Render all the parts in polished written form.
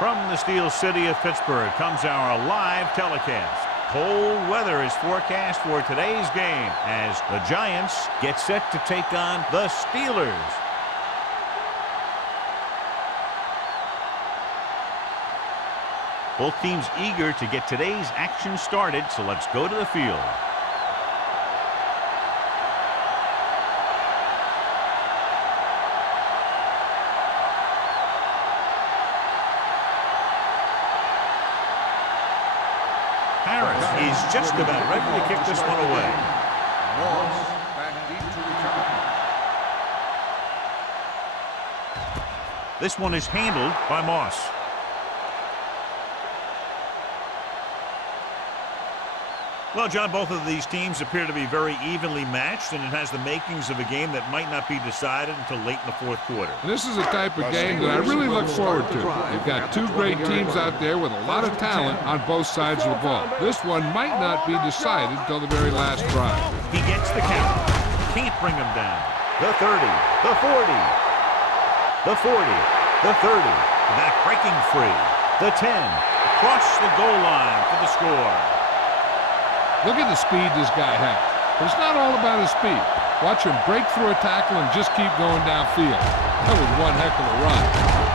From the Steel City of Pittsburgh comes our live telecast. Cold weather is forecast for today's game as the Giants get set to take on the Steelers. Both teams eager to get today's action started, so let's go to the field. Harris is just about ready to kick this one away. This one is handled by Moss. Well, John, both of these teams appear to be very evenly matched, and it has the makings of a game that might not be decided until late in the fourth quarter. This is a type of game that I really look forward to. You've got two great teams out there with a lot of talent on both sides of the ball. This one might not be decided until the very last drive. He gets the count. Can't bring him down. The 30, the 40, the 40, the 30. Back breaking free. The 10. Across the goal line for the score. Look at the speed this guy has. But it's not all about his speed. Watch him break through a tackle and just keep going downfield. That was one heck of a run.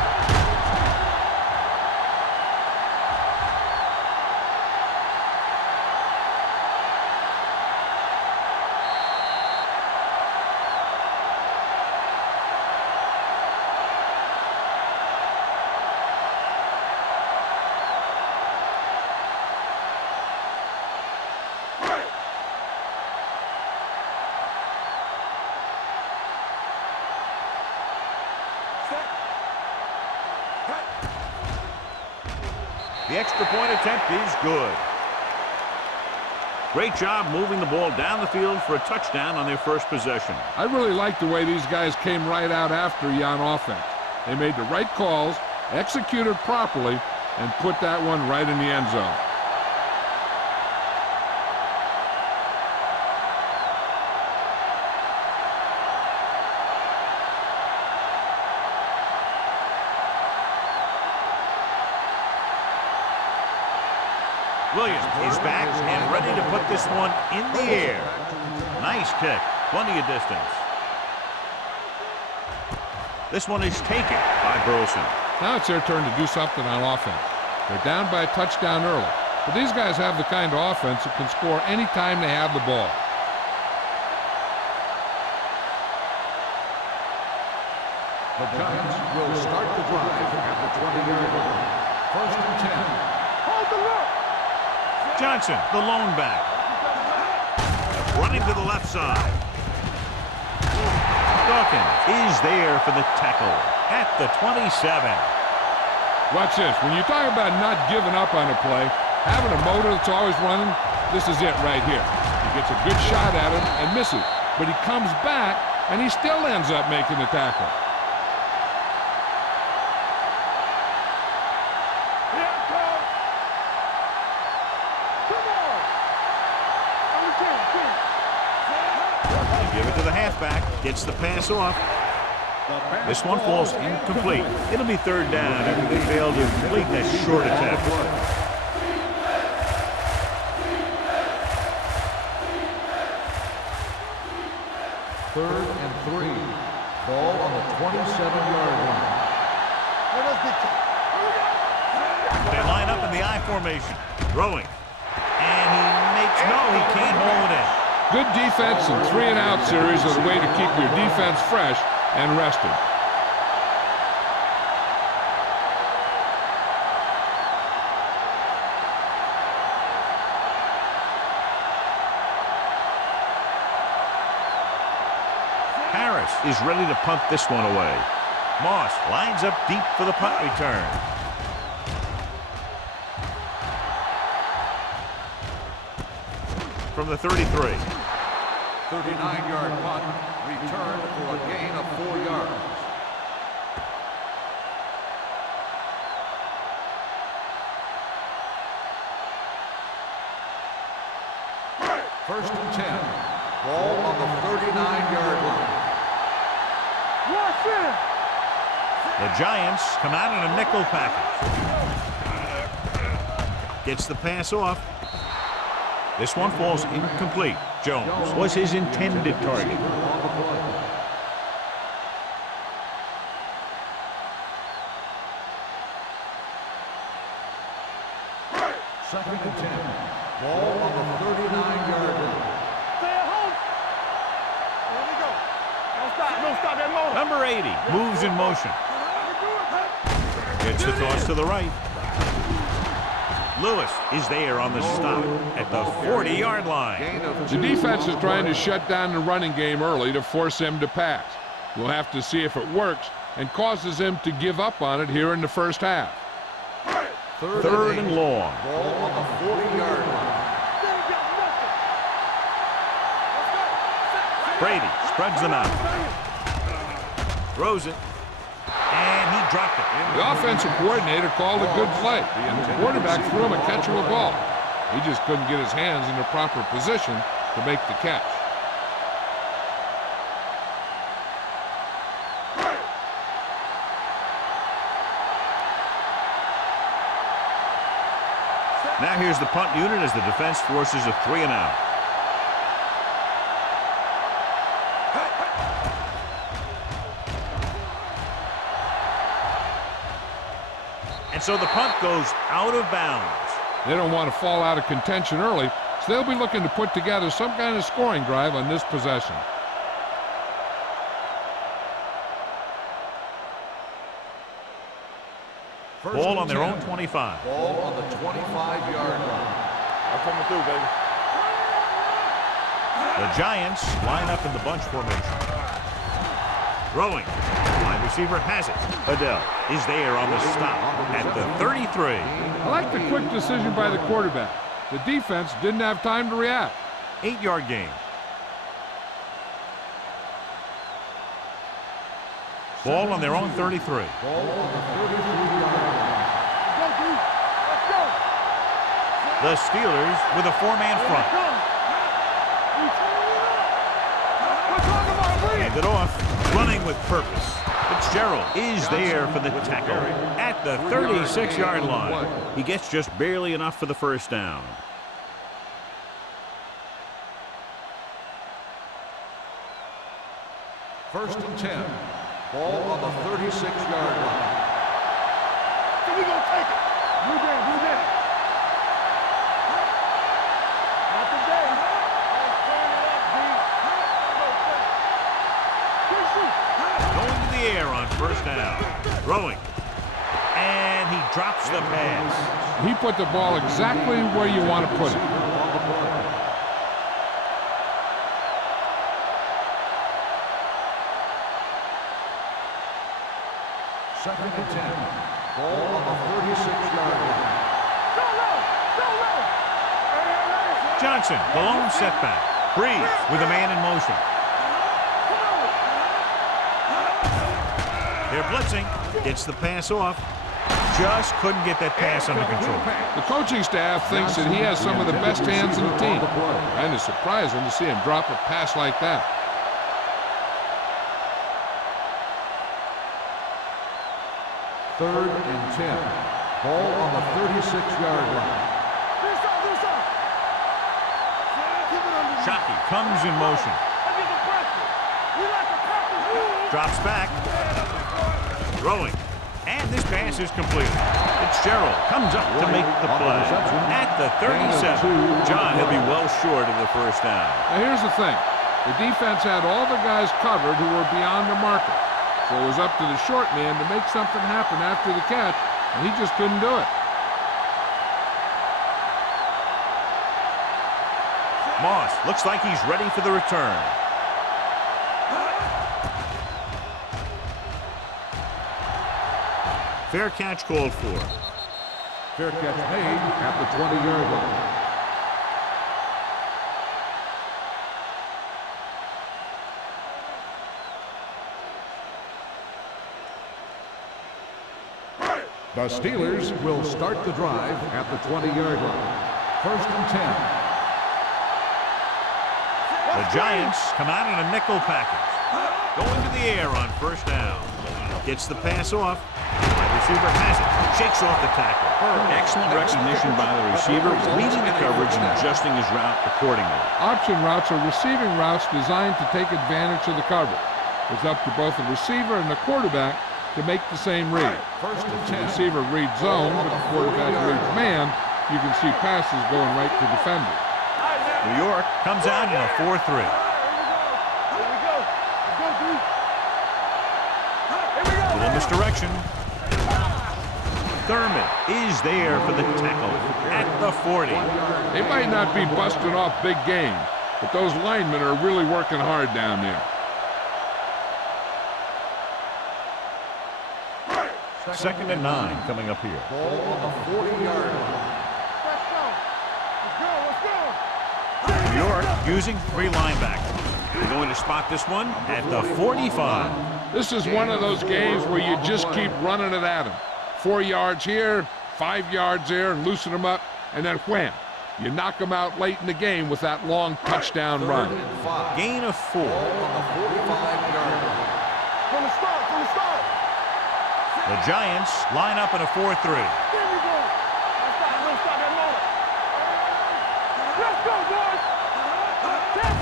The extra point attempt is good. Great job moving the ball down the field for a touchdown on their first possession. I really like the way these guys came right out after you on offense. They made the right calls, executed properly, and put that one right in the end zone. Williams is back and ready to put this one in the air. Nice kick. Plenty of distance. This one is taken by Burleson. Now it's their turn to do something on offense. They're down by a touchdown early. But these guys have the kind of offense that can score any time they have the ball. The Giants will start the drive at the 20-yard line. First and 10. Hold the look. Johnson, the lone back. Running to the left side. Dawkins is there for the tackle at the 27. Watch this. When you talk about not giving up on a play, having a motor that's always running, this is it right here. He gets a good shot at him and misses. But he comes back, and he still ends up making the tackle. Give it to the halfback. Gets the pass off. This one falls incomplete. It'll be third down after they failed to complete that short attempt. Third and 3. Ball on the 27-yard line. They line up in the I formation. Throwing. And he makes no, he can't hold it in. Good defense and 3-and-out series are the way to keep your defense fresh and rested. Harris is ready to punt this one away. Moss lines up deep for the punt return. From the 33. 39-yard punt, returned for a gain of 4 yards. First and 10. Ball on the 39-yard line. The Giants come out in a nickel package. Gets the pass off. This one falls incomplete. Jones was his intended target. Second and 10. Ball on the 39-yard line. Stay at home. Here we go. Don't stop that motor. Number 80 moves in motion. Gets the toss to the right. Lewis is there on the stop at the 40-yard line. The defense is trying to shut down the running game early to force him to pass. We'll have to see if it works and causes him to give up on it here in the first half. Third and long. Ball on the 40-yard line. Brady spreads them out. Throws it. And he dropped it. The offensive coordinator called a good play. The quarterback threw him a catchable ball. He just couldn't get his hands in the proper position to make the catch. Now here's the punt unit as the defense forces a 3 and out. And so the punt goes out of bounds. They don't want to fall out of contention early, so they'll be looking to put together some kind of scoring drive on this possession. Ball on their own 25. Ball on the 25-yard line. I'm coming through, baby. The Giants line up in the bunch formation. Throwing. Wide receiver has it. Adele is there on the stop at the 33. I like the quick decision by the quarterback. The defense didn't have time to react. 8-yard gain. Ball on their own 33. Ball on the 33-yard line. Let's go. The Steelers with a 4-man front. Hand it off. Running with purpose. Fitzgerald is there for the tackle at the 36-yard line. He gets just barely enough for the first down. First and 10. Ball on the 36-yard line. So we gonna take it. You there. Not today. Let's turn it up, D. Going to the air on first down. Throwing. And he drops the pass. He put the ball exactly where you want to put it. Second and 10. Ball on the 36-yard line. Go low. Johnson, the lone setback. Breeze with a man in motion. They're blitzing. Gets the pass off. Just couldn't get that pass under control. The coaching staff thinks that he has some of the best hands in the team. And it's surprising to see him drop a pass like that. Third and 10. Ball on the 36-yard line. Shockey comes in motion. Drops back. Throwing. And this pass is completed. Fitzgerald comes up to make the play. At the 37. John, he'll be well short of the first down. Now here's the thing. The defense had all the guys covered who were beyond the marker. So it was up to the short man to make something happen after the catch, and he just couldn't do it. Moss looks like he's ready for the return. Fair catch called for. Fair catch made at the 20-yard line. The Steelers will start the drive at the 20-yard line. First and 10. The Giants come out in a nickel package. Going to the air on first down. Gets the pass off. Wide receiver has it. Shakes off the tackle. Excellent recognition by the receiver, reading the coverage and adjusting his route accordingly. Option routes are receiving routes designed to take advantage of the coverage. It's up to both the receiver and the quarterback to make the same read. First and The 10. receiver reads zone, but the quarterback reads man. You can see passes going right to defenders. New York comes out in a 4-3. Here we go. Let's go, dude. Here we go. Little misdirection. Thurman is there for the tackle at the 40. They might not be busting off big games, but those linemen are really working hard down there. Second and 9 coming up here. Ball on the 40-yard line. Let's go. Let's go. Let's go. New York using 3 linebackers. They're going to spot this one at the 45. This is one of those games where you just keep running it at them. 4 yards here, 5 yards there, and loosen them up, and then wham. You knock them out late in the game with that long touchdown run. Third and 5. Gain of 4. Ball on the 45-yard line. From the start. From the start. The Giants line up in a 4-3. There we go. Don't stop that motor. Let's go, boys.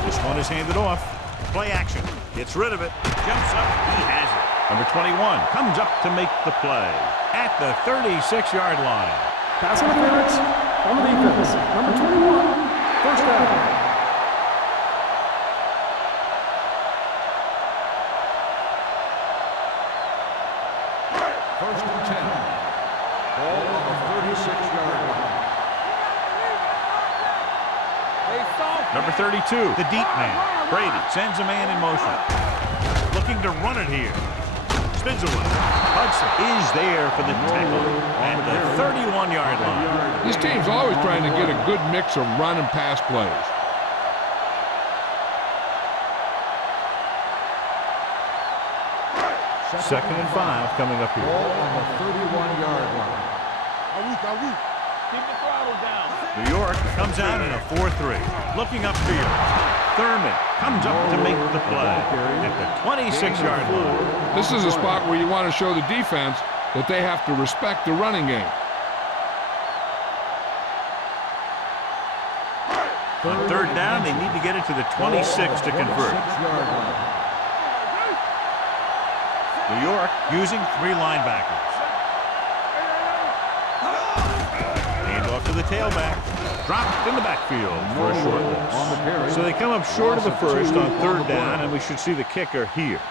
This one is handed off. Play action. Gets rid of it. Jumps up. He has it. Number 21 comes up to make the play at the 36-yard line. Pass interference on the defense. Number 21, first down. First and 10. Ball on the 36-yard line. Number 32, the deep man. Brady sends a man in motion. Looking to run it here. Spins away. Hudson is there for the tackle at the 31-yard line. This team's always trying to get a good mix of run and pass plays. Second and 5 coming up here. Ball on the 31-yard line. Keep the throttle down. New York comes out in a 4-3. Looking upfield. Thurman comes up to make the play at the 26-yard line. This is a spot where you want to show the defense that they have to respect the running game. On third down, they need to get it to the 26 to convert. 26-yard line. New York using 3 linebackers. Hand off to the tailback. Dropped in the backfield for a short loss. So they come up short of the first on third down, and we should see the kicker here.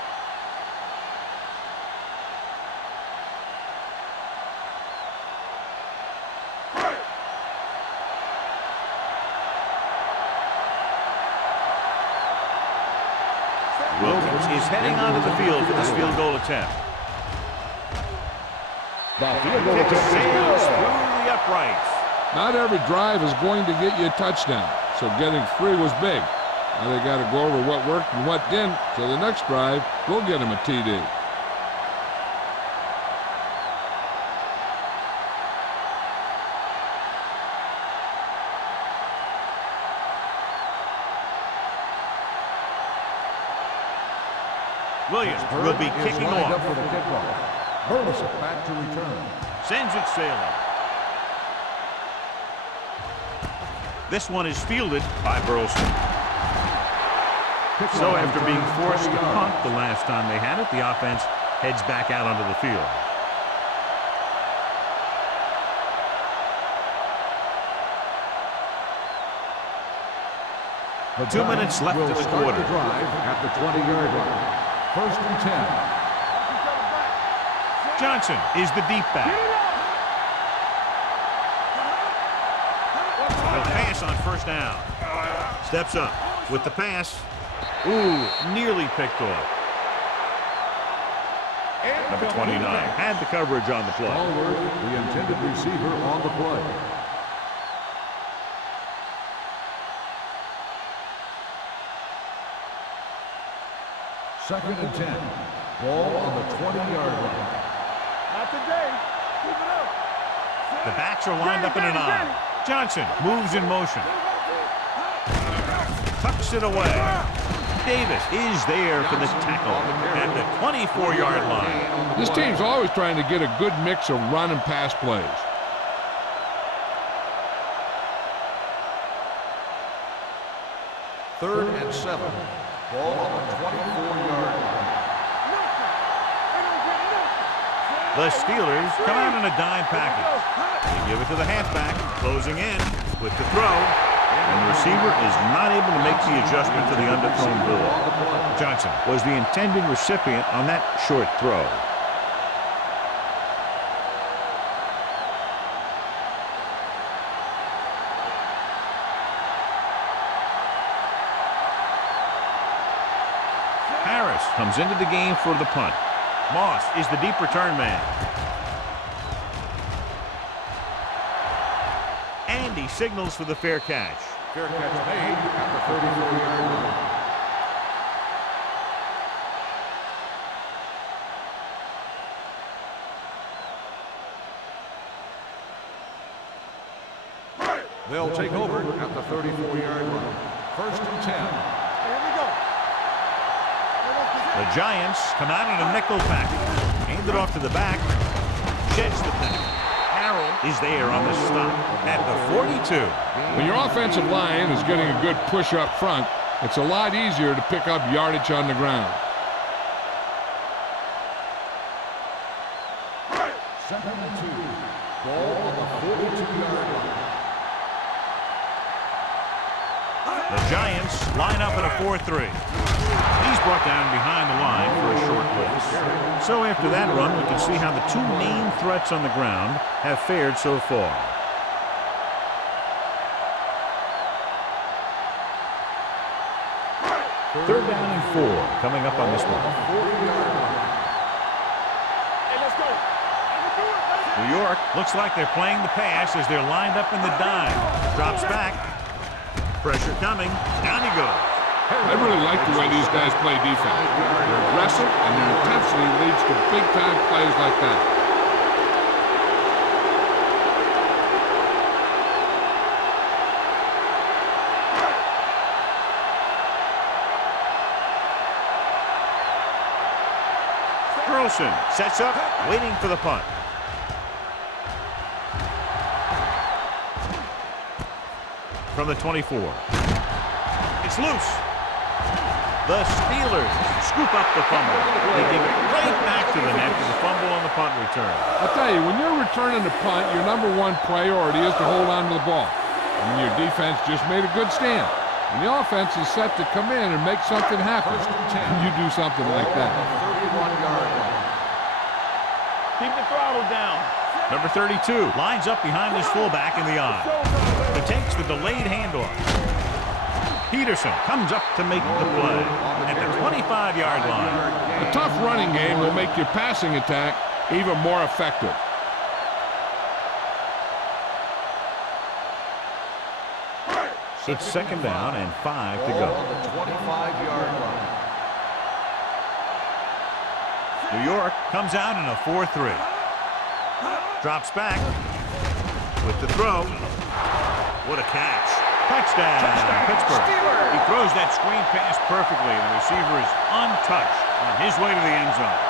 Wilkins is heading onto the field for this field goal attempt. The field goal Kick attempt is sails good. through the uprights. Not every drive is going to get you a touchdown, so getting 3 was big. Now they got to go over what worked and what didn't, so the next drive will get them a TD. Williams will be Is kicking lined off. up for the kickoff. Burleson back to return. Sends it sailing. This one is fielded by Burleson. Kickoff So after being return, forced to 20 yards. punt the last time they had it, the offense heads back out onto the field. The 2 minutes Giants left will in the start quarter. the drive at the 20-yard line. First and 10. Johnson is the deep back. He'll pass on first down. Steps up with the pass. Ooh, nearly picked off. Number 29 had the coverage on the play. Allworth, the intended receiver, on the play. Second and 10. Ball on the 20-yard line. Not today. Keep it up. The backs are lined up in an eye. Johnson moves in motion. Tucks it away. Davis is there for the tackle at the 24-yard line. This team's always trying to get a good mix of run and pass plays. Third and 7. Ball on the 24-yard line. The Steelers come out in a dime package. They give it to the halfback, closing in with the throw. And the receiver is not able to make the adjustment to the underthrown ball. Johnson was the intended recipient on that short throw. Harris comes into the game for the punt. Moss is the deep return man. And he signals for the fair catch. Fair catch made at the 34-yard line. They'll take over at the 34-yard line. First and 10. Here we go. The Giants come out in a nickel package. Hand it off to the back. Sheds the penalty. Harrell is there on the stop at the 42. When your offensive line is getting a good push up front, it's a lot easier to pick up yardage on the ground. Second and 2. Ball on the 42-yard line. The Giants line up in a 4-3. He's brought down behind the line for a short pass. So after that run, we can see how the two main threats on the ground have fared so far. Third down and 4 coming up on this one. Hey, let's go. New York looks like they're playing the pass as they're lined up in the dime. Drops back. Pressure coming. Down he goes. I really like the way these guys play defense. They're aggressive, and their intensity leads to big-time plays like that. Carlson sets up, waiting for the punt. From the 24. It's loose. The Steelers scoop up the fumble. They give it right back to the net for the fumble on the punt return. I'll tell you, when you're returning the punt, your #1 priority is to hold on to the ball. And your defense just made a good stand. And the offense is set to come in and make something happen. And you do something like that. 31-yard line. Keep the throttle down. Number 32 lines up behind his fullback in the eye. He takes the delayed handoff. Peterson comes up to make the play at the 25-yard line. A tough running game will make your passing attack even more effective. It's second down and 5 to go. On the 25-yard line. New York comes out in a 4-3. Drops back with the throw. What a catch. Touchdown, Pittsburgh. He throws that screen pass perfectly. The receiver is untouched on his way to the end zone.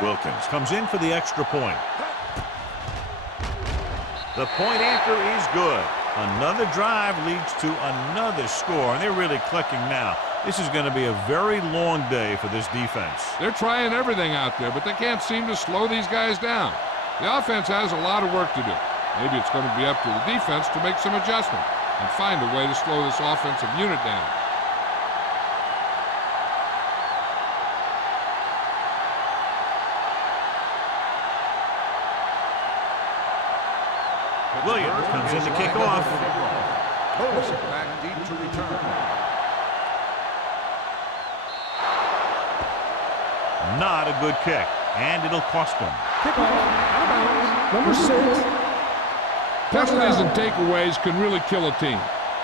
Wilkins comes in for the extra point. The point after is good. Another drive leads to another score, and they're really clicking now. This is going to be a very long day for this defense. They're trying everything out there, but they can't seem to slow these guys down. The offense has a lot of work to do. Maybe it's going to be up to the defense to make some adjustment and find a way to slow this offensive unit down. Williams comes in to kick off. Toss it back deep to return. Not a good kick, and it'll cost them. Kickoff. Out of bounds. Number 6. Penalties and takeaways can really kill a team.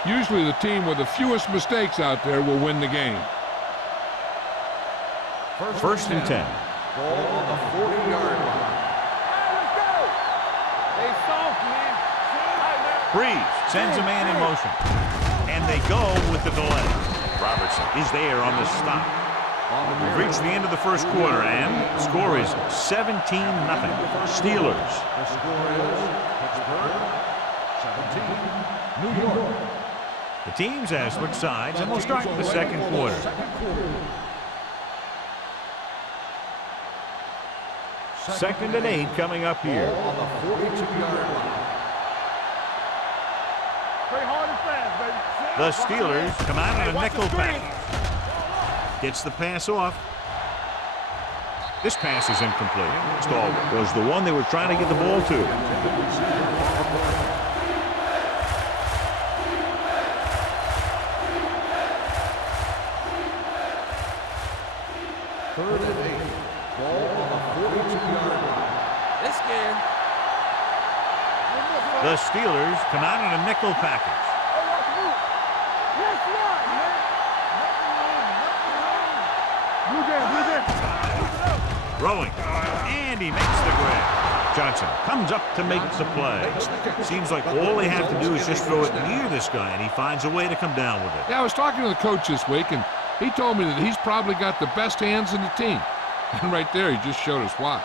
Usually the team with the fewest mistakes out there will win the game. First and 10. Ball on the 40-yard line. Let's go. They soft, man. Breeze sends a man in motion. And they go with the delay. Robertson is there on the stop. We've reached the end of the first quarter, and the score is 17-0. Steelers. The score is Pittsburgh 17, New York. The teams have switched sides, and we'll start the second quarter. Second and 8 coming up here. Ball on the 42-yard line. Play hard and fast, baby. The Steelers come out in a nickel package. Gets the pass off. This pass is incomplete. Stahl was the one they were trying to get the ball to. Third and 8. Ball on the 42-yard line. They're scared. The Steelers come out in a nickel package. Rolling. And he makes the grab. Johnson comes up to make the play. Seems like all they have to do is just throw it near this guy, and he finds a way to come down with it. Yeah, I was talking to the coach this week, and he told me that he's probably got the best hands in the team. And right there, he just showed us why.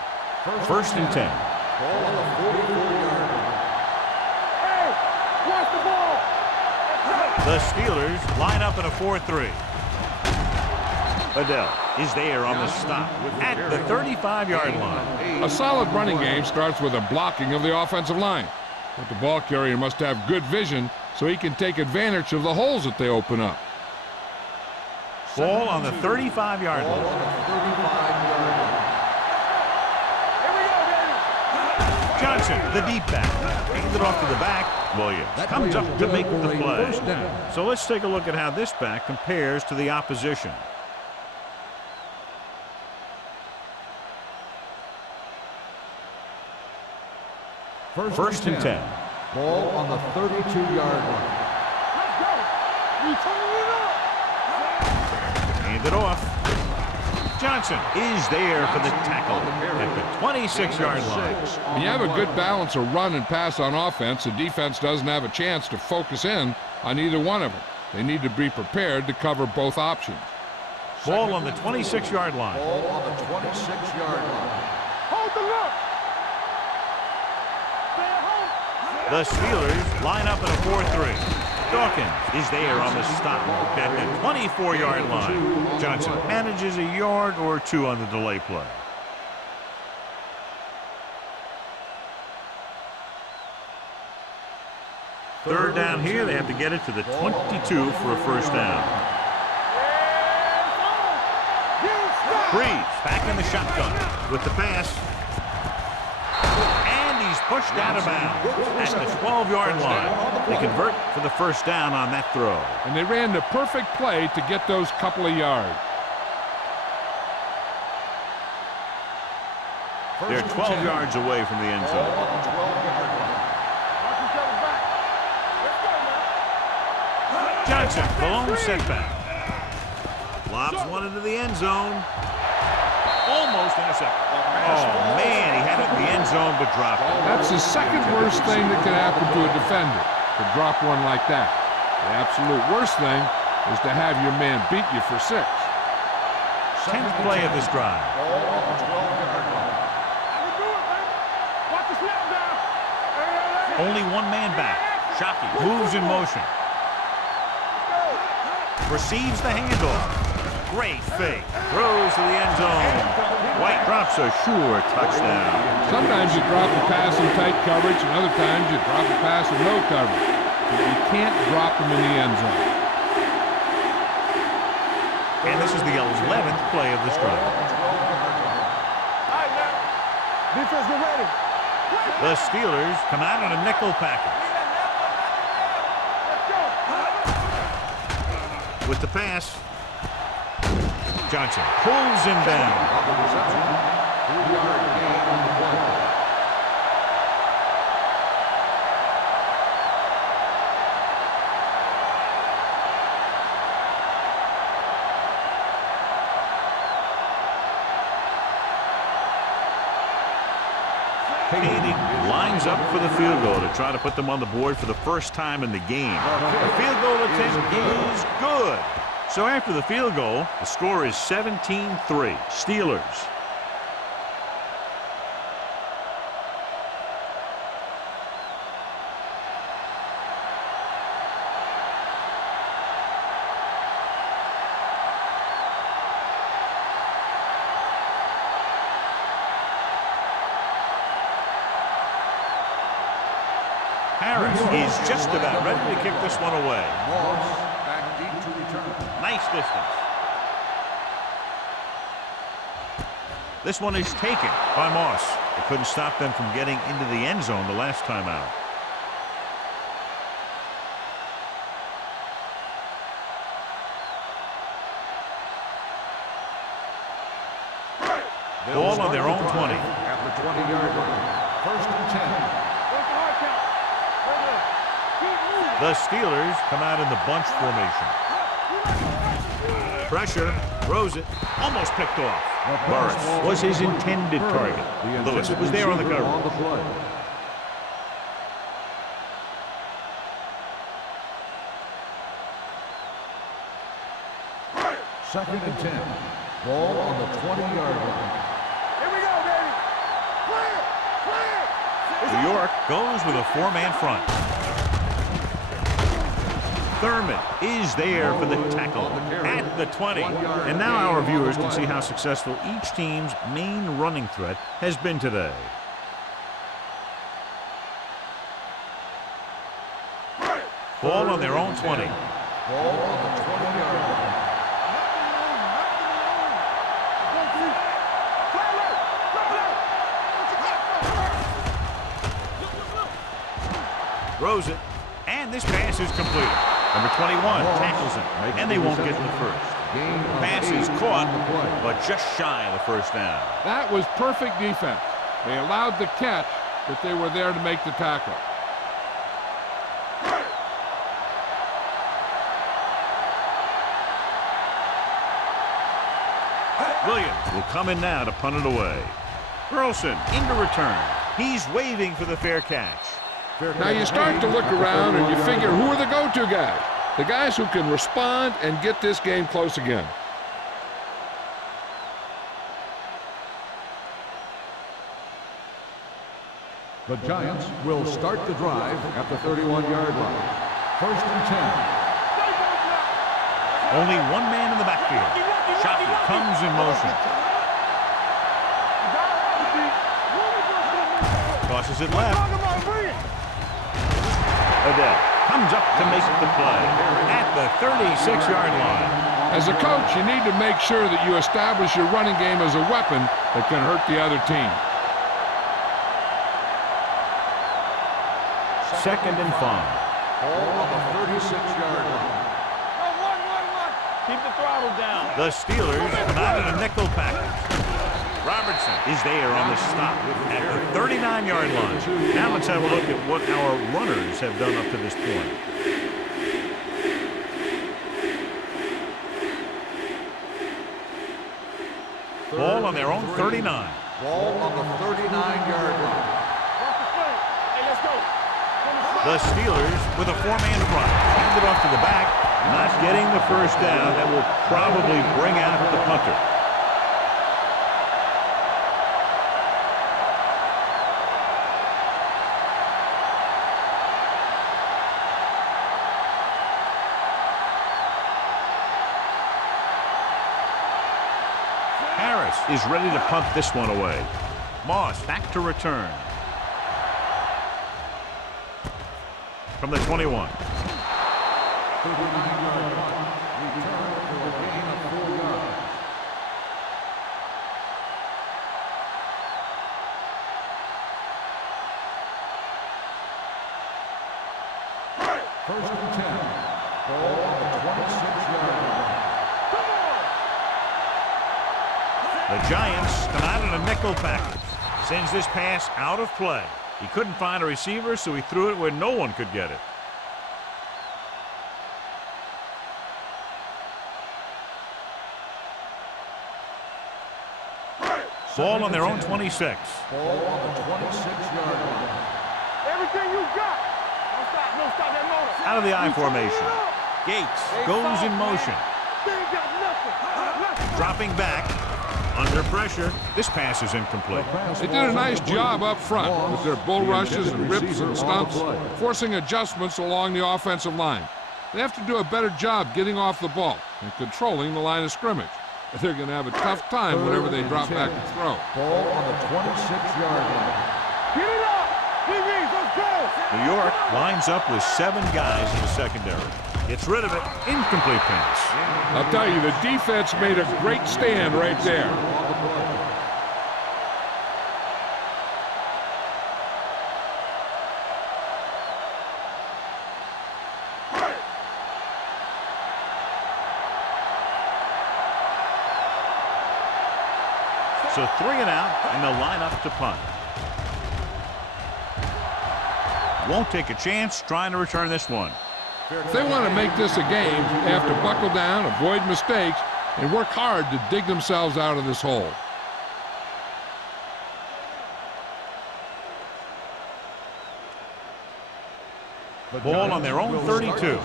First and 10. Ball on the 44-yard line. Hey, watch the ball. The Steelers line up in a 4-3. Adele is there on the stop at the 35-yard line. A solid running game starts with a blocking of the offensive line. But the ball carrier must have good vision so he can take advantage of the holes that they open up. Ball on the 35-yard Ball line. on the 35-yard line. Here we go, baby. Johnson, the deep back. Handed off to the back. Williams comes up to make the play. So let's take a look at how this back compares to the opposition. First and 10. Ball on the 32-yard line. Let's go. We turn it up. Hand it off. Johnson is there for the tackle at the 26-yard line. When you have a good balance of run and pass on offense, the defense doesn't have a chance to focus in on either one of them. They need to be prepared to cover both options. Ball on the 26-yard line. Ball on the 26-yard line. Hold the look. The Steelers line up in a 4-3. Dawkins is there on the stop at the 24-yard line. Johnson manages a yard or two on the delay play. Third down here, they have to get it to the 22 for a first down. Breeze back in the shotgun with the pass. Pushed out of bounds at the 12-yard line. They convert for the first down on that throw. And they ran the perfect play to get those couple of yards. They're 12 yards away from the end zone. Johnson, the lone setback. Lobs one into the end zone. Almost intercepted. Oh, man, he had it in the end zone but dropped it. That's the second worst thing that can happen to a defender, to drop one like that. The absolute worst thing is to have your man beat you for 6. 10th play of this drive. Only one man back. Shockey moves in motion. Receives the handoff. Great fake. Throws to the end zone. White drops a sure touchdown. Sometimes you drop a pass in tight coverage, and other times you drop a pass in no coverage. But you can't drop them in the end zone. And this is the 11th play of this drive. Defense, get ready. The Steelers come out in a nickel package. With the pass, Johnson pulls him down. Candy lines up for the field goal to try to put them on the board for the first time in the game. The field goal attempt is good. So after the field goal, the score is 17-3, Steelers. Harris is just about ready to kick this one away. Moss back deep to return. Nice distance. This one is taken by Moss. It couldn't stop them from getting into the end zone the last time out. Ball on their own 20. At the 20-yard line. First and 10. The Steelers come out in the bunch formation. Pressure, throws it, almost picked off. Burris was his intended target. Lewis was there on the cover. Second and 10. Ball on the 20-yard line. Here we go, baby. Clear! Clear! New York goes with a four-man front. Thurman is there for the tackle at the 20. And now our viewers can see how successful each team's main running threat has been today. Ball on their own 20. Ball on the 20-yard line. Throws it, and this pass is completed. Number 21 tackles him, and they won't get the first. Pass is caught, but just shy of the first down. That was perfect defense. They allowed the catch, but they were there to make the tackle. Williams will come in now to punt it away. Burleson into return. He's waving for the fair catch. Now you start to look around and you figure, who are the go-to guys? The guys who can respond and get this game close again. The Giants will start the drive at the 31-yard line. First and 10. Only one man in the backfield. Shockey comes in motion. Tosses it left. Odell comes up to make the play at the 36-yard line. As a coach, you need to make sure that you establish your running game as a weapon that can hurt the other team. Second and 5. Ball on the 36-yard line. Keep the throttle down. The Steelers come out in a nickel package. Robertson is there on the stop at the 39-yard line. Now let's have a look at what our runners have done up to this point. Ball on their own 39. Ball on the 39-yard line. Hey, let's go. The Steelers with a four-man front. Hand it off to the back. Not getting the first down. That will probably bring out the punter. Harris is ready to punt this one away. Moss back to return. From the 21. 39-yard line. Return for a gain of 4 yards. First and 10. Ball on the 26-yard line. The Giants come out in a nickel package. Sends this pass out of play. He couldn't find a receiver, so he threw it where no one could get it. Ball on their own 26. Ball on the 26-yard line. Everything you got. Don't stop that motor. Out of the I You turn formation. it up. Gates goes in motion. They ain't got nothing. Dropping back. Under pressure. This pass is incomplete. They did a nice job up front with their bull rushes and rips and stumps, forcing adjustments along the offensive line. They have to do a better job getting off the ball and controlling the line of scrimmage. They're going to have a tough time whenever they drop back to throw. Ball on the 26-yard line. Get it up. DBs, let's go. New York lines up with 7 guys in the secondary. Gets rid of it. Incomplete pass. I'll tell you, the defense made a great stand right there. So 3 and out, and they'll line up to punt. Won't take a chance trying to return this one. If they want to make this a game, they have to buckle down, avoid mistakes, and work hard to dig themselves out of this hole. Ball on their own 32. At the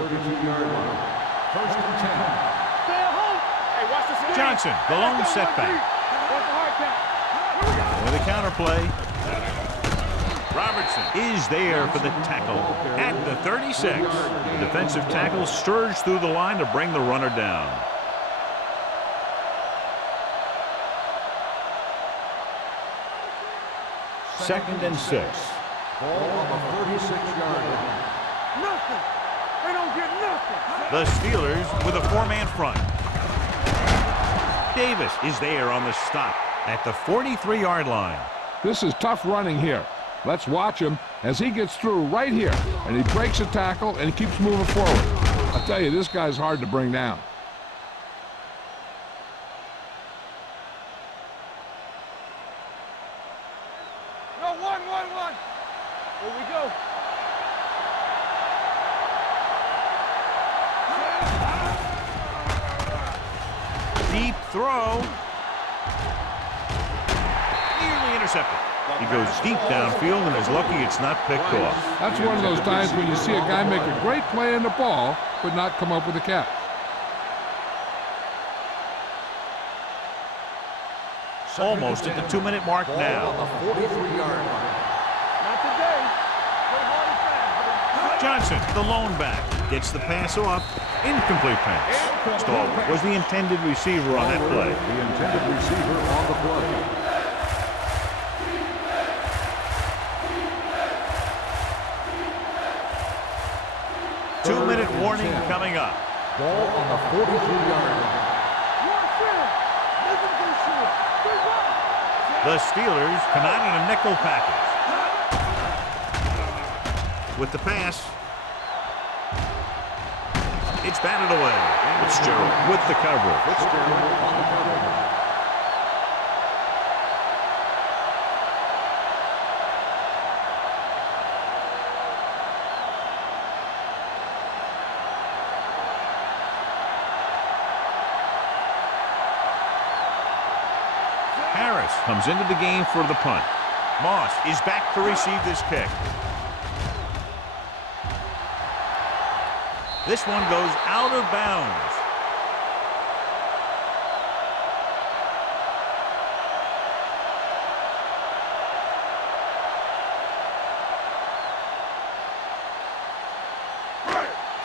32-yard line. First and 10. Stay at home. Hey, watch the screen. Johnson, the lone setback. Watch the hard count. Here we go. With a counterplay. Robertson is there for the tackle at the 36. The defensive tackle surged through the line to bring the runner down. Second and 6. Ball on the 36-yard line. Nothing. They don't get nothing. The Steelers with a 4-man front. Davis is there on the stop at the 43-yard line. This is tough running here. Let's watch him as he gets through right here, and he breaks a tackle and keeps moving forward. I'll tell you, this guy's hard to bring down. No, one. Here we go. Deep throw. Nearly intercepted. He goes deep downfield and is lucky it's not picked off. That's one of those times when you see a guy make a great play in the ball, but not come up with a catch. Almost at the 2-minute mark now. On the 43-yard line. Not today. Play hard and fast. Johnson, the lone back, gets the pass off. Incomplete pass. Stahl was the intended receiver on that play. The intended receiver on the play. Two-minute warning coming up. Ball on the 43-yard line. The Steelers come out in a nickel package. With the pass. It's batted away. Fitzgerald with the coverage. Fitzgerald on the coverage. Harris comes into the game for the punt. Moss is back to receive this kick. This one goes out of bounds.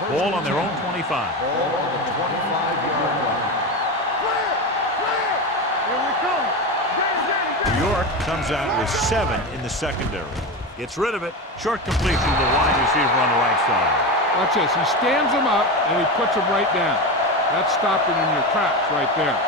Ball on their own 25. Ball on the 25-yard line. Here we come. New York comes out with 7 in the secondary. Gets rid of it. Short completion to the wide receiver on the right side. Watch this. He stands him up, and he puts him right down. That's stopping in your tracks right there.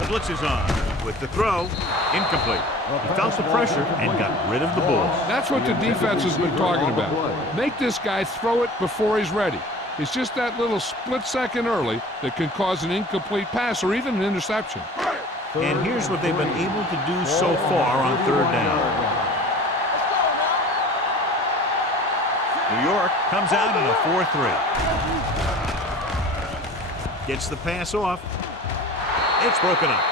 The blitz is on. With the throw, incomplete. He felt the pressure and got rid of the ball. That's what the defense has been talking about. Make this guy throw it before he's ready. It's just that little split second early that can cause an incomplete pass or even an interception. And here's what they've been able to do so far on third down. New York comes out in a 4-3. Gets the pass off. It's broken up.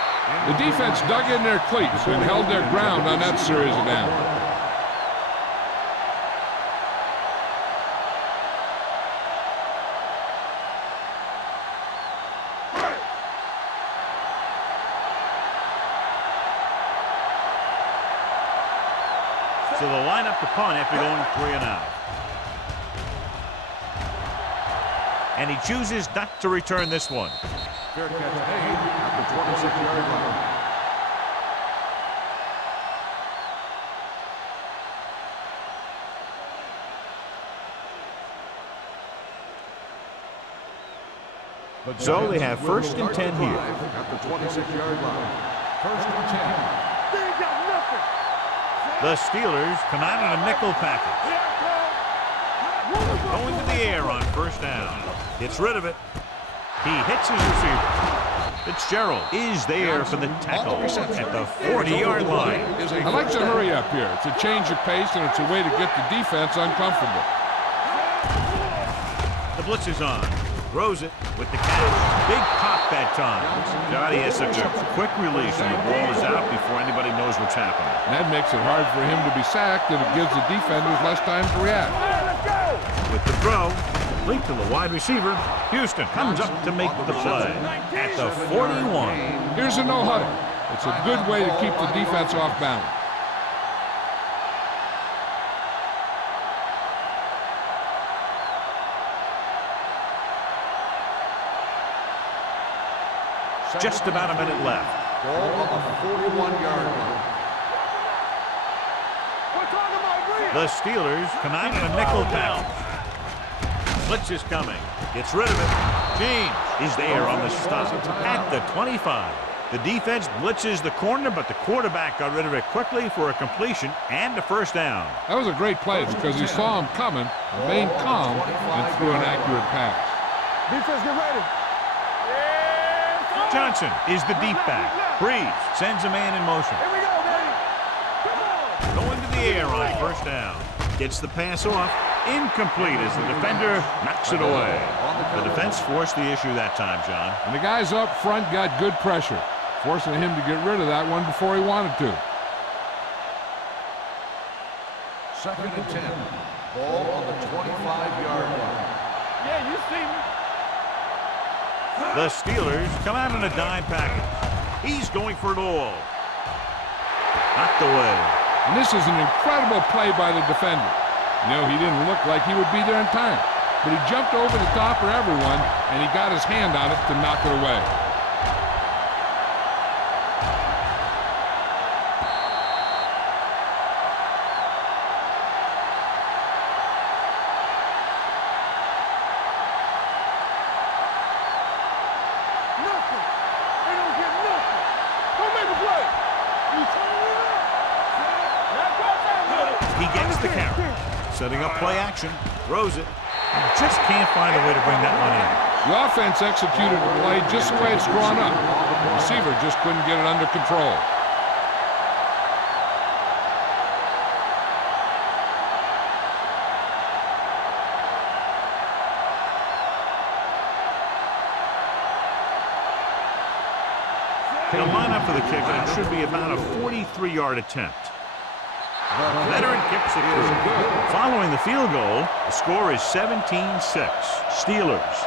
The defense dug in their cleats and held their ground on that series of downs. So they'll line up to punt after going 3 and out. And he chooses not to return this one. Fair catch made at the 26-yard line. So they have first and 10 here. At the 26-yard line. First and 10. They ain't got nothing. The Steelers come out in a nickel package. Going to the air on first down. Gets rid of it. He hits his receiver. Fitzgerald is there for the tackle at the 40-yard line. I like to hurry up here. It's a change of pace, and it's a way to get the defense uncomfortable. The blitz is on. Throws it with the catch. Big pop that time. God, he has such a quick release, and the ball is out before anybody knows what's happening. And that makes it hard for him to be sacked, and it gives the defenders less time to react. With the throw, complete to the wide receiver. Houston comes up to make the play at the 41. Here's a no huddle. It's a good way to keep the defense off balance. Just about a minute left. Ball on the 41-yard line. The Steelers come out in a nickel package. Blitz is coming. Gets rid of it. James is there on the stop at the 25. The defense blitzes the corner, but the quarterback got rid of it quickly for a completion and a first down. That was a great play because he saw him coming, remained calm, and threw an accurate pass. Defense, get ready. Johnson is the deep back. Breeze sends a man in motion. Here we go, baby. Come on. Going to the air on first down. Gets the pass off. Incomplete as the defender knocks it away. The defense forced the issue that time, John. And the guys up front got good pressure, forcing him to get rid of that one before he wanted to. Second and 10. Ball on the 25-yard line. Yeah, you see me. The Steelers come out in a dime package. He's going for it all. Knocked away. And this is an incredible play by the defender. You know, he didn't look like he would be there in time, but he jumped over the top of everyone, and he got his hand on it to knock it away. Nothing. They don't get nothing. Don't make a play. You turn it up. Now go down with it. He gets the count. Setting up play action. Throws it. Just can't find a way to bring that one in. The offense executed the play just the way it's drawn up. The receiver just couldn't get it under control. He'll line up for the kick, and it should be about a 43-yard attempt. Veteran kicks it through. Following the field goal, the score is 17-6. Steelers.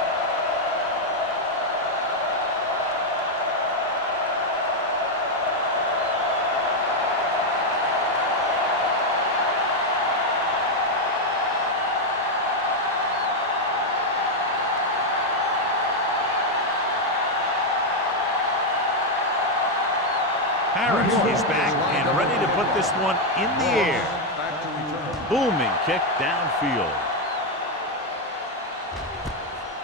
Harris is back and ready to put this one in the air. Booming kick downfield.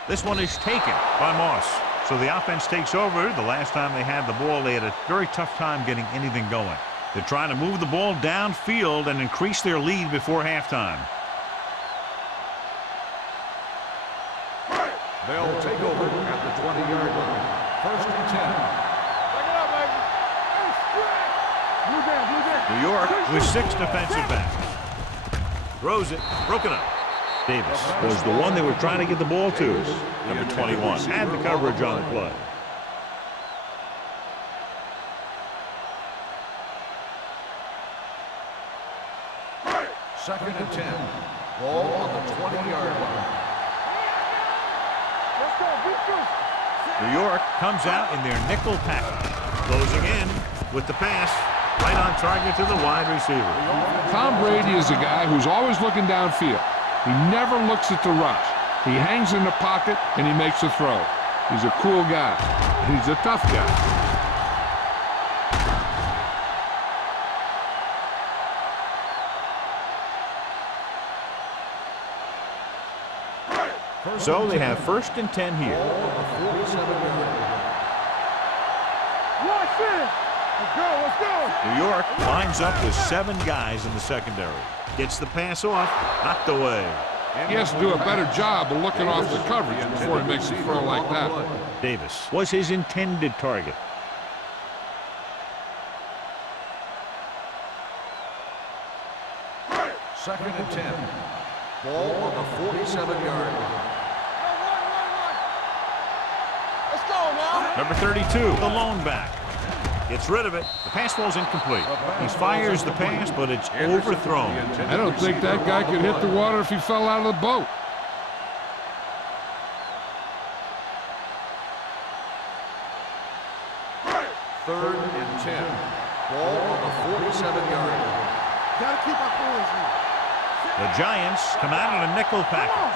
This one is taken by Moss. So the offense takes over. The last time they had the ball, they had a very tough time getting anything going. They're trying to move the ball downfield and increase their lead before halftime. They'll take over at the 20-yard line. First and 10. Back it up, baby. Hey, straight. Blue down, blue down. New York with 6 defensive backs. Throws it, broken up. Davis was the one they were trying to get the ball to. Number 21 had the coverage on the play. Second and 10. Ball on the 20-yard line. Let's go, beat you. New York comes out in their nickel package. Closing in with the pass. Right on target to the wide receiver. Tom Brady is a guy who's always looking downfield. He never looks at the rush. He hangs in the pocket, and he makes a throw. He's a cool guy. He's a tough guy. So they have first and 10 here. Watch it. Let's go, let's go. New York lines up with 7 guys in the secondary. Gets the pass off, knocked away. He has to do a better job of looking off the coverage before he makes a throw like that. Davis was his intended target. Second and 10. Ball on the 47-yard line. Let's go now. Number 32, the lone back. Gets rid of it. The pass falls incomplete. He fires the pass, but it's overthrown. I don't think that guy could hit the water if he fell out of the boat. Third and 10. Ball on the 47-yard line. Gotta keep our points here. The Giants come out in a nickel package.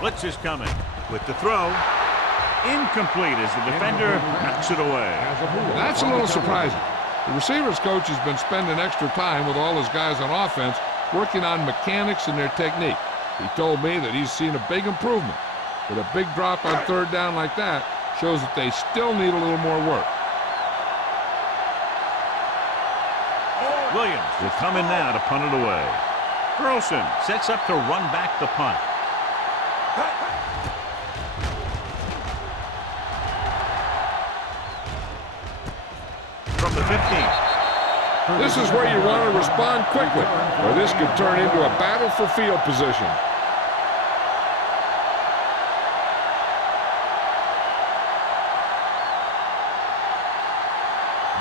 Blitz is coming with the throw. Incomplete as the defender knocks it away. That's a little surprising. The receivers coach has been spending extra time with all his guys on offense working on mechanics and their technique. He told me that he's seen a big improvement. But a big drop on third down like that shows that they still need a little more work. Williams will come in now to punt it away. Burleson sets up to run back the punt. From the 15. This is where you want to respond quickly, or this could turn into a battle for field position.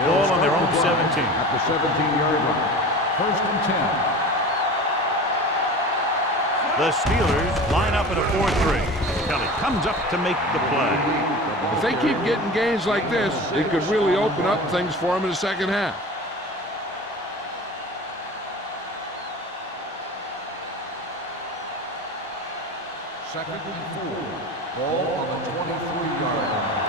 Ball on their own 17. At the 17-yard line. First and 10. The Steelers line up at a 4-3. Kelly comes up to make the play. If they keep getting gains like this, it could really open up things for them in the second half. Second and 4. Ball on the 23-yard line.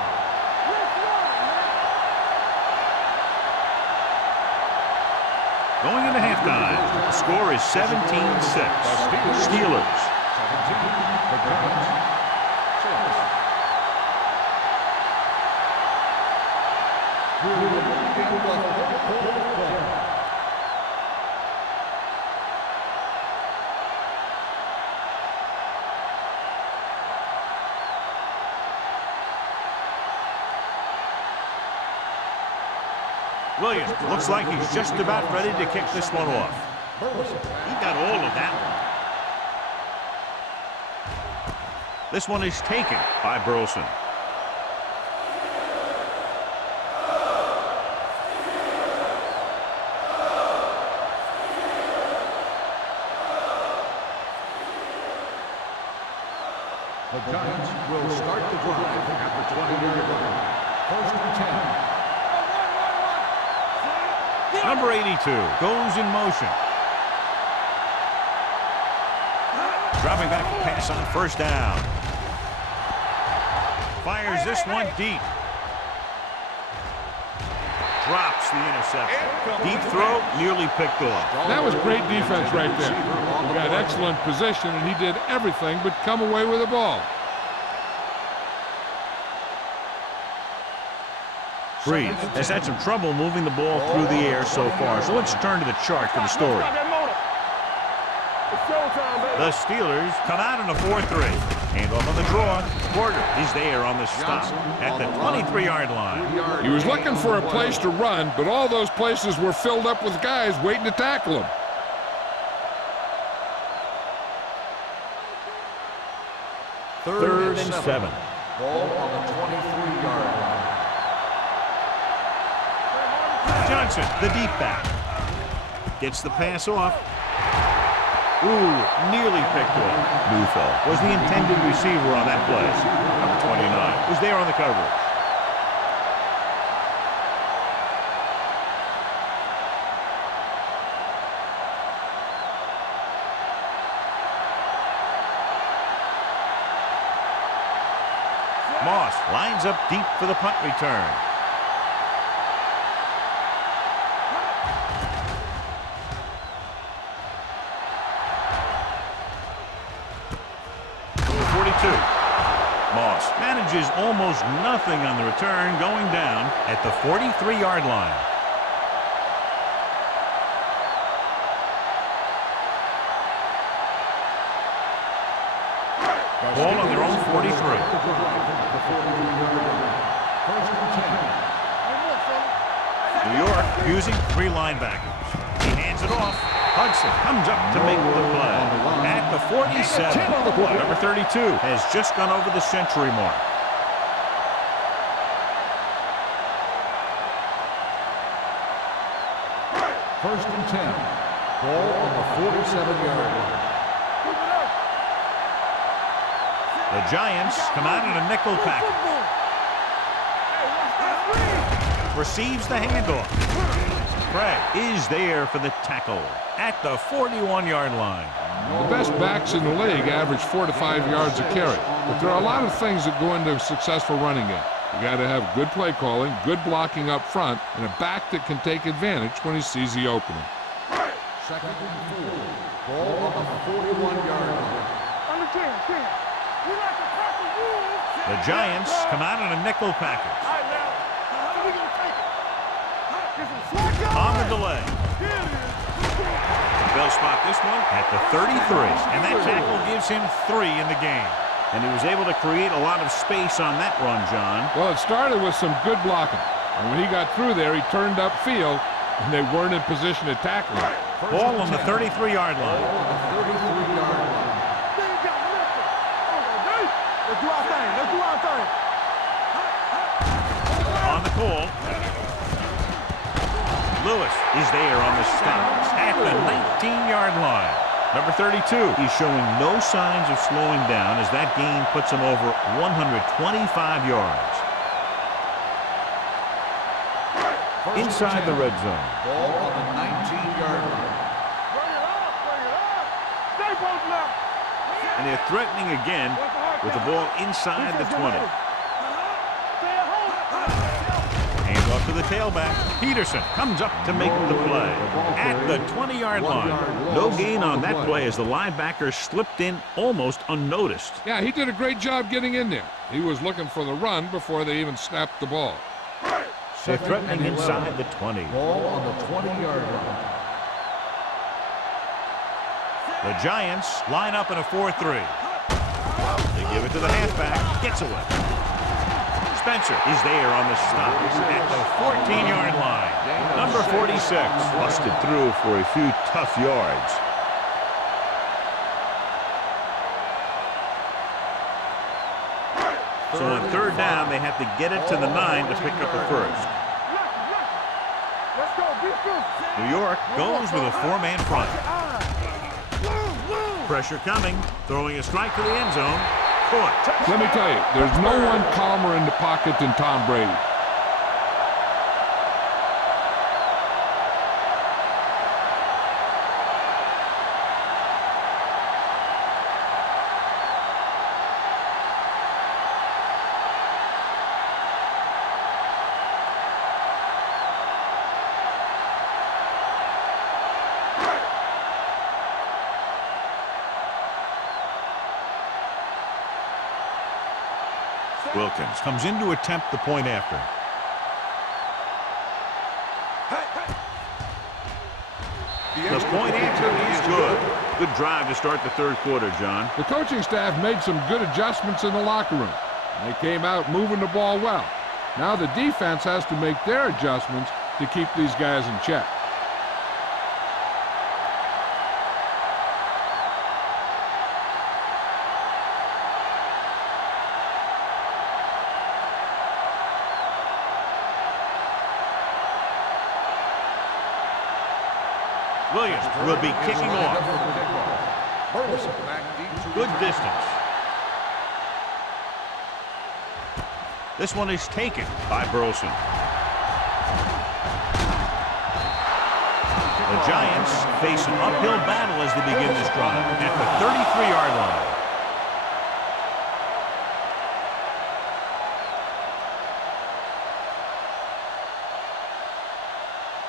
Going into halftime, the score is 17-6. Steelers. 17. The Giants. 6. We're in the fourth quarter. Williams looks like he's just about ready to kick this one off. He got all of that one. This one is taken by Burleson. The Giants will start the drive at the 20-yard line. First and 10. Number 82 goes in motion. Dropping back to pass on first down. Fires this one deep. Drops the interception. Deep throw, nearly picked off. That was great defense right there. He got excellent position, and he did everything but come away with the ball. Breeze has had some trouble moving the ball through the air so far, so let's turn to the chart for the story. It's showtime, baby. The Steelers come out in a 4-3. Handoff on the draw. Porter is there on the stop at the 23-yard line. He was looking for a place to run, but all those places were filled up with guys waiting to tackle him. Third and 7. Ball on the 23-yard line. Johnson, the deep back. Gets the pass off. Ooh, nearly picked off. Neufeld was the intended receiver on that play. Number 29 was there on the coverage. Moss lines up deep for the punt return. Moss manages almost nothing on the return, going down at the 43-yard line. Ball on their own 43. New York using 3 linebackers. He hands it off. Hudson comes up to make the play at the 47. Number 32 has just gone over the century mark. First and 10. Ball on the 47-yard line. The Giants come out in a nickel package. Receives the handoff. Craig is there for the tackle at the 41-yard line. The best backs in the league average 4 to 5 yards a carry, but there are a lot of things that go into a successful running game. You got to have good play calling, good blocking up front, and a back that can take advantage when he sees the opening. Second and 4. Ball on the 41-yard line. The Giants come out in a nickel package. On the delay. They'll spot this one at the 33, and that tackle gives him 3 in the game. And he was able to create a lot of space on that run, John. Well, it started with some good blocking. And when he got through there, he turned upfield, and they weren't in position to tackle him. Ball on the 33-yard line. On the call. Lewis is there on the stop at the 19-yard line. Number 32, he's showing no signs of slowing down as that gain puts him over 125 yards. Inside the red zone. Ball on the 19-yard line. And they're threatening again with the ball inside the 20. Hands off to the tailback. Peterson comes up to make the play at the 20-yard line. No gain on that play as the linebacker slipped in almost unnoticed. Yeah, he did a great job getting in there. He was looking for the run before they even snapped the ball. They're threatening inside the 20. Ball on the 20-yard line. The Giants line up in a 4-3. They give it to the halfback. Gets away. Spencer is there on the stop at the 14-yard line. Number 46 busted through for a few tough yards. So on third down, they have to get it to the 9 to pick up the first. New York goes with a 4-man front. Pressure coming, throwing a strike to the end zone. Caught. Let me tell you, there's no one calmer in the pocket than Tom Brady. Wilkins comes in to attempt the point after. The point after is good. Good drive to start the third quarter, John. The coaching staff made some good adjustments in the locker room. They came out moving the ball well. Now the defense has to make their adjustments to keep these guys in check. Williams will be kicking off. Good distance. This one is taken by Burleson. The Giants face an uphill battle as they begin this drive at the 33-yard line.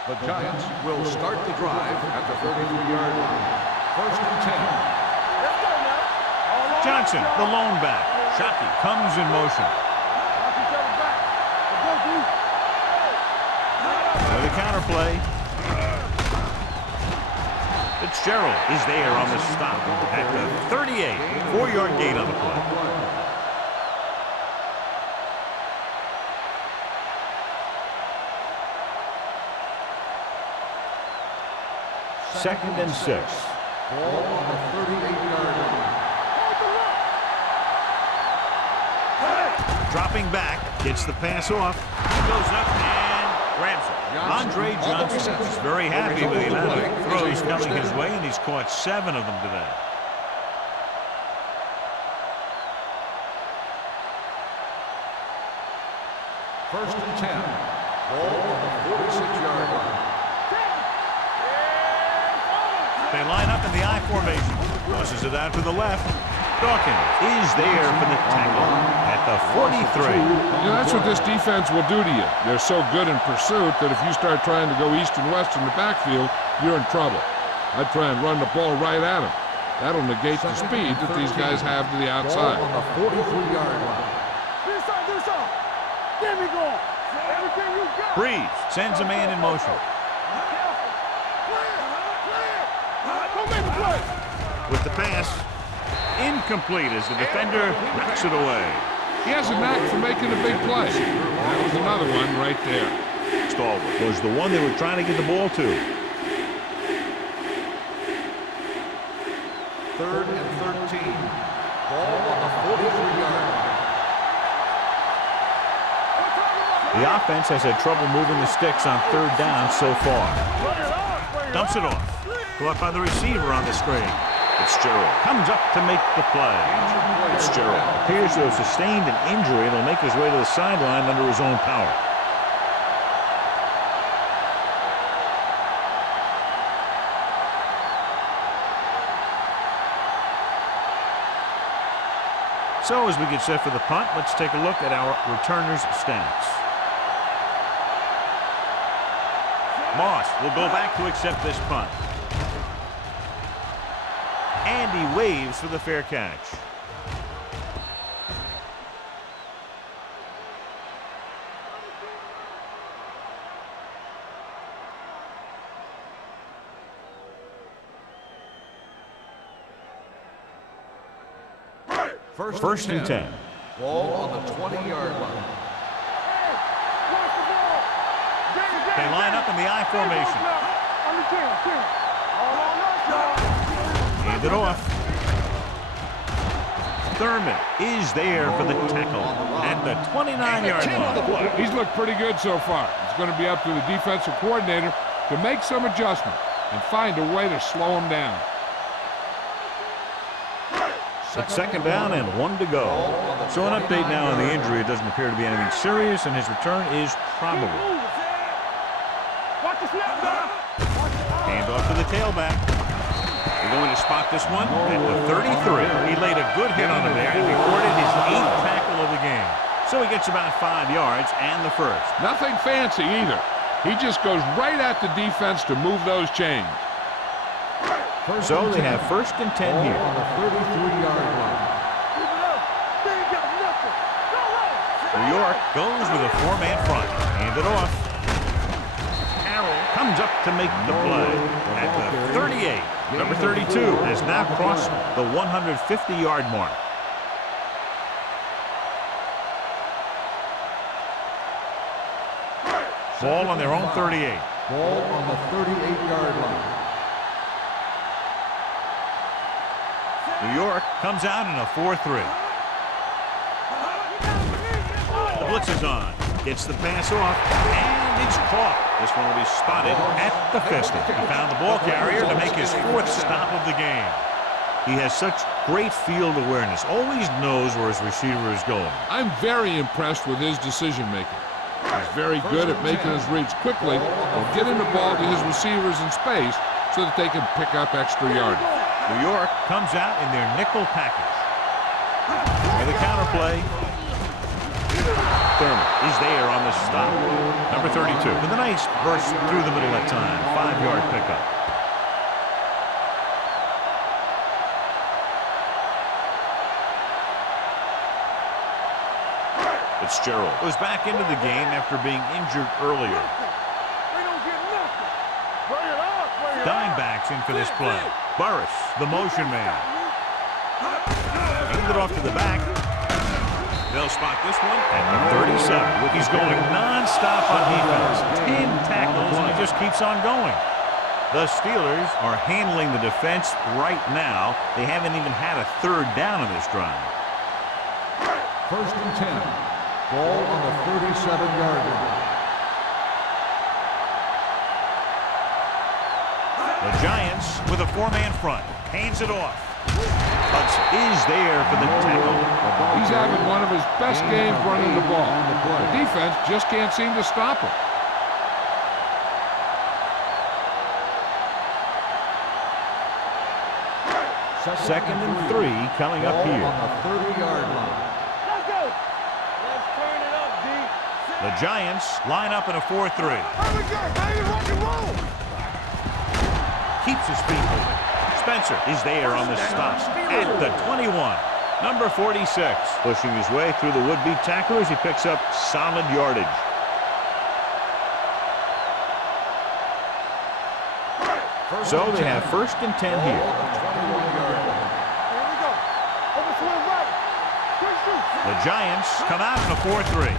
The Giants will start the drive at the 33-yard line. First and 10. Let's go now. Johnson, the lone back. Shockey comes in motion. Knock each other back. Let's go, dude. With a counterplay. Fitzgerald is there on the stop at the 38. 4-yard gain on the play. Second and 6. Ball on the 38-yard line. Dropping back, gets the pass off. Goes up and grabs it. Andre Johnson is very happy with the amount of throws coming his way, and he's caught 7 of them today. First and 10. Ball on the 46-yard line. They line up in the I formation. Tosses it out to the left. Dawkins is there for the tackle at the 43. You know, that's what this defense will do to you. They're so good in pursuit that if you start trying to go east and west in the backfield, you're in trouble. I'd try and run the ball right at them. That'll negate the speed that these guys have to the outside. Ball on the 43-yard line. This on. Get me going. Everything you got. Breeze sends a man in motion. Don't make a play. With the pass, incomplete as the defender knocks it away. He has a knack for making a big play. That was another one right there. Stalwart was the one they were trying to get the ball to. Third and 13. Ball on the 43-yard line. The offense has had trouble moving the sticks on third down so far. Dumps it off. Caught by the receiver on the screen. Fitzgerald comes up to make the play. Fitzgerald appears to have sustained an injury and will make his way to the sideline under his own power. So as we get set for the punt, let's take a look at our returners' stats. Moss will go back to accept this punt. And he waves for the fair catch. First and 10. Ball on the 20-yard line. They line up in the I formation. Hand it off. Thurman is there for the tackle at the 29-yard line. He's looked pretty good so far. It's going to be up to the defensive coordinator to make some adjustment and find a way to slow him down. It's second down and 1 to go. So an update now on the injury. It doesn't appear to be anything serious, and his return is probable. Hand off to the tailback. They're going to spot this one at the 33. He laid a good hit on him there and recorded his 8th tackle of the game. So he gets about 5 yards and the first. Nothing fancy either. He just goes right at the defense to move those chains. So they have first and 10 here. On the 33-yard line. New York goes with a 4-man front. Hand it off. Carroll comes up to make the play at the 38. Number 32 has now crossed the 150-yard mark. Ball on their own 38. Ball on the 38-yard line. New York comes out in a 4-3. The blitz is on. Gets the pass off, and it's caught. This one will be spotted at the 50. He found the ball carrier to make his 4th stop of the game. He has such great field awareness. Always knows where his receiver is going. I'm very impressed with his decision-making. He's very good at making his reads quickly and getting the ball to his receivers in space so that they can pick up extra yardage. New York comes out in their nickel package. With a counter play. Thurman is there on the stop. Number 32 with a nice burst through the middle that time. 5-yard pickup. Fitzgerald was back into the game after being injured earlier. Dimebacks in for this play. Burris, the motion man. Handed it off to the back. They'll spot this one at the 37. He's going non-stop on defense. 10 tackles, and he just keeps on going. The Steelers are handling the defense right now. They haven't even had a 3rd down on this drive. 1st and 10. Ball on the 37-yard line. The Giants with a 4-man front. Hands it off. Hudson is there for the tackle. He's having one of his best games running the ball. The defense just can't seem to stop him. Second and 3 coming up here. On the 30-yard line. Let's go. Let's turn it up, D. The Giants line up in a 4-3. Here we go, baby. Rock and roll. Keeps his feet moving. Spencer is there on the stop at the 21. Number 46 pushing his way through the would-be tacklers. He picks up solid yardage. So they have 1st and 10 here. Here we go. Over to the right. Quick shoot. The Giants come out in a 4-3.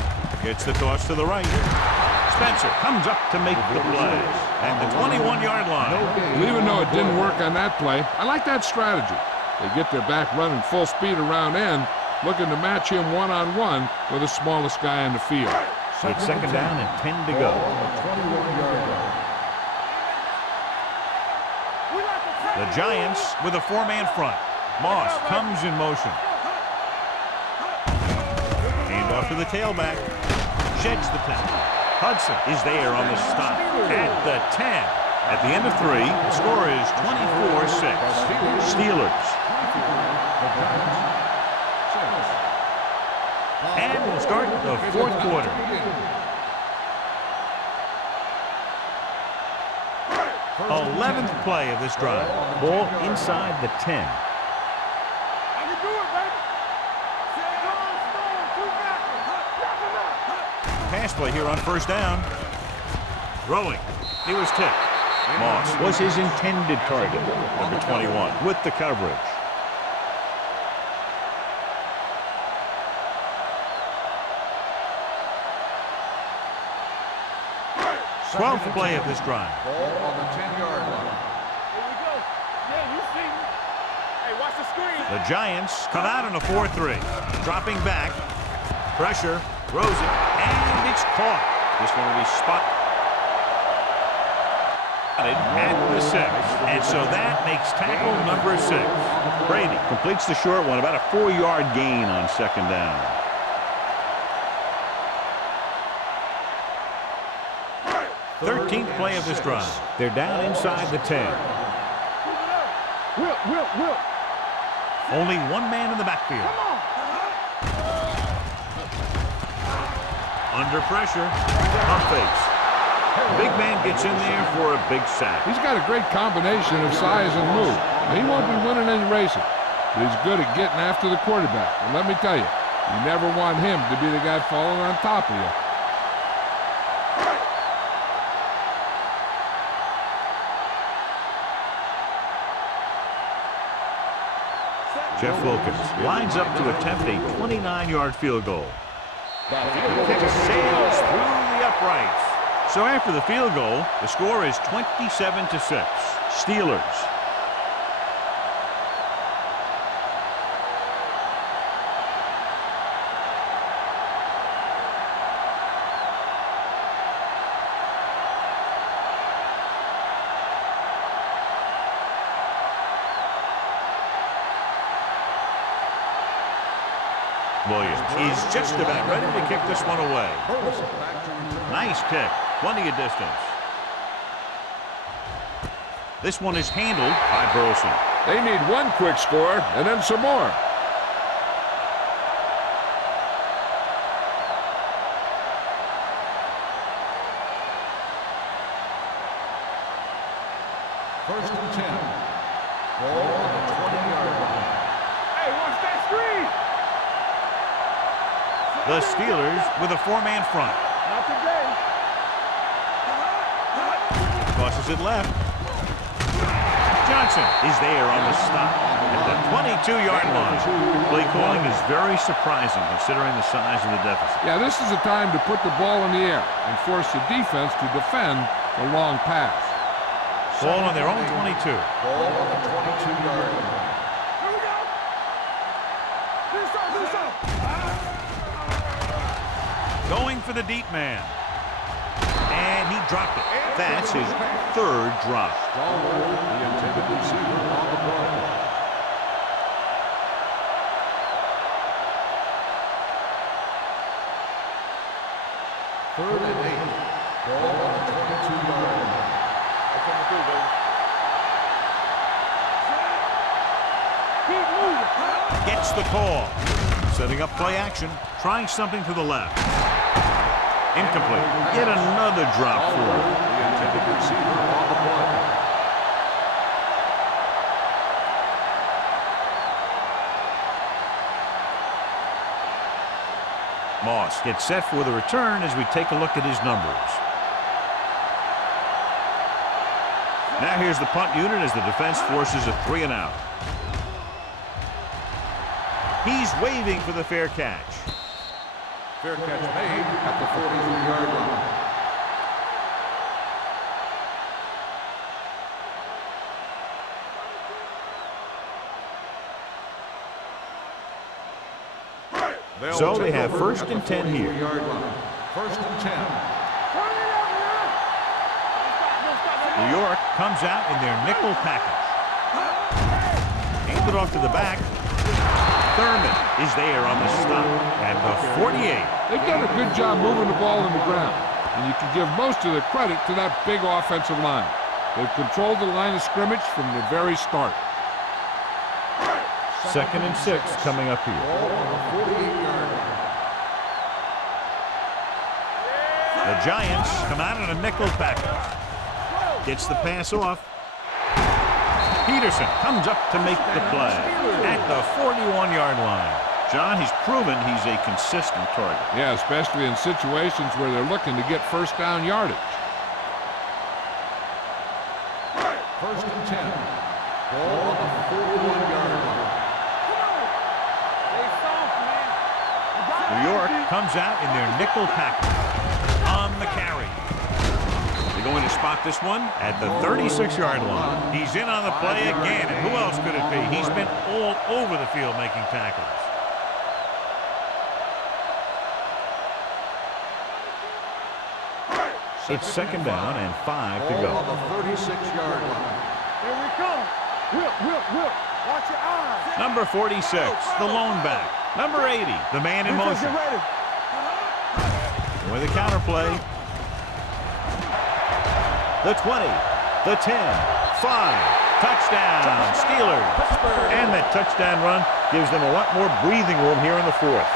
Gets the toss to the right. Spencer comes up to make the play at the 21-yard line. Well, even though it didn't work on that play, I like that strategy. They get their back running full speed around end, looking to match him one-on-one with the smallest guy on the field. It's 2nd down and 10 to go. The Giants with a 4-man front. Moss comes in motion. Hand off to the tailback. Sheds the tackle. Hudson is there on the stop at the 10. At the end of 3, the score is 24-6. Steelers. And we'll start the 4th quarter. 11th play of this drive. Ball inside the 10. I can do it, baby. Pass play here on 1st down. Throwing. He was tipped. Moss was his intended target. Number 21 with the coverage. 12th play of this drive. Ball on the 10-yard line. Here we go. Yeah, you see me. Hey, watch the screen. The Giants come out in a 4-3. Dropping back. Pressure. Throws it. And it's caught. This one will be spotted at the 6. And so that makes tackle number 6. Brady completes the short one. About a 4-yard gain on 2nd down. Thirteenth play of this drive. They're down inside the 10. Will. Only one man in the backfield. Under pressure. Pump fakes. Big man gets in there for a big sack. He's got a great combination of size and move. He won't be winning any racing, but he's good at getting after the quarterback. And let me tell you, you never want him to be the guy falling on top of you. Jeff Wilkins lines up to attempt a 29-yard field goal. Kick sails through the uprights. So after the field goal, the score is 27-6. Steelers. Williams is just about ready to kick this one away. Nice kick. Plenty of distance. This one is handled by Burleson. They need one quick score and then some more. First and 10. Ball on the 20-yard line. Hey, watch that screen. The Steelers with a four-man front. Not today. Crosses it left. Johnson is there on the stop at the 22-yard line. Play calling is very surprising considering the size of the deficit. Yeah, this is the time to put the ball in the air and force the defense to defend the long pass. Ball on their own 22. Ball on the 22-yard line. Here we go. Do something. Going for the deep man. And he dropped it. That's his third drop. Stallworth, the intended receiver on the play. Third and 8. Ball on the 22-yard line. Keep moving. Gets the call. Setting up play action. Trying something to the left. Incomplete. Yet another drop for him. The intended receiver on the play. Moss gets set for the return as we take a look at his numbers. Now here's the punt unit as the defense forces a 3-and-out. He's waving for the fair catch. Fair catch made at the 43-yard line. So they have first and 10 here. First and 10. New York comes out in their nickel package. Aimed it off to the back. Thurman is there on the stop at the 48. They've done a good job moving the ball in the ground, and you can give most of the credit to that big offensive line. They've controlled the line of scrimmage from the very start. Second and 6 coming up here. Ball on the 48-yard line. The Giants come out in a nickel package. Gets the pass off. Peterson comes up to make the play at the 41-yard line. John, he's proven he's a consistent target. Yeah, especially in situations where they're looking to get first down yardage. First and 10. Ball on the 41-yard line. New York comes out in their nickel package on the carry. They're going to spot this one at the 36-yard line. He's in on the play again, and who else could it be? He's been all over the field making tackles. It's second down and 5 to go. Ball on the 36-yard line. Here we come. Whip. Watch your eyes. Number 46, the lone back. Number 80, the man in Defense, motion. get ready. With a counter play. The 20, the 10, 5. Touchdown, Steelers. And that touchdown run gives them a lot more breathing room here in the fourth.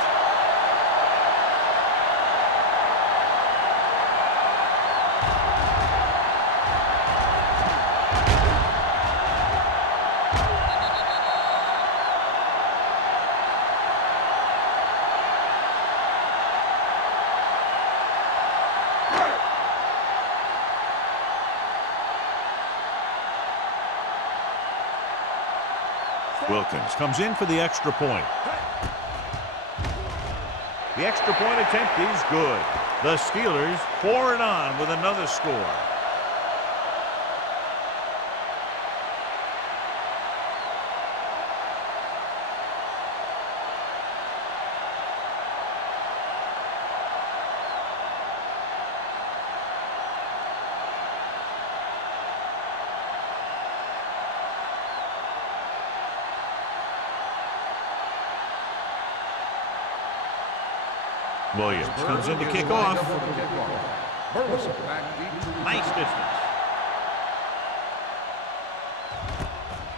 Wilkins comes in for the extra point. The extra point attempt is good. The Steelers pour it on with another score. Williams comes in to kick off. Nice distance.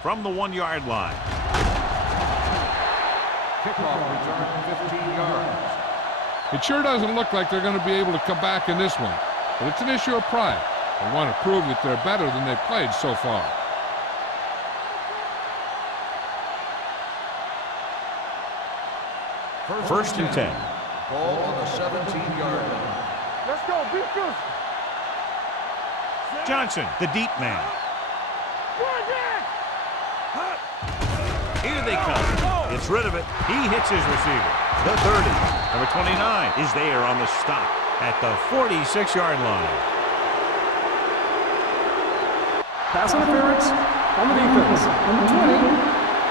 From the 1-yard line. Kickoff return 15 yards. It sure doesn't look like they're going to be able to come back in this one, but it's an issue of pride. They want to prove that they're better than they've played so far. First and 10. Ball on the 17-yard line. Let's go. Be good. Johnson, the deep man. Here they come. Gets rid of it. He hits his receiver. The 30. Number 29 is there on the stop at the 46-yard line. Pass interference on the defense. Number 20.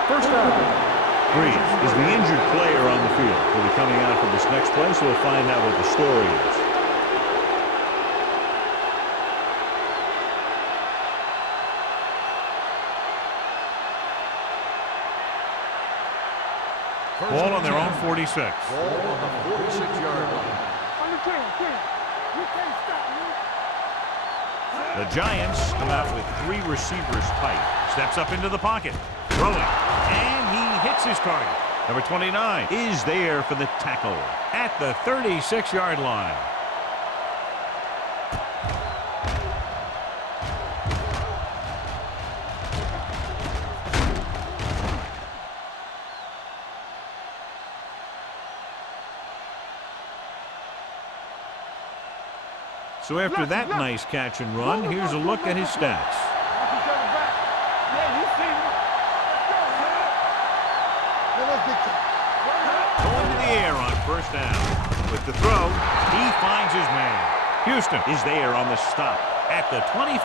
First down. Breeze is the injured player on the field. He'll be coming out for this next play, so we'll find out what the story is. Ball on their own 46. Ball on the 46-yard line. On the 10. You can't stop me. The Giants come out with 3 receivers tight. Steps up into the pocket. Throwing. And he hits his target. Number 29 is there for the tackle at the 36-yard line. So after that nice catch and run, here's a look at his stats. Going to the air on first down. With the throw, he finds his man. Houston is there on the stop at the 24.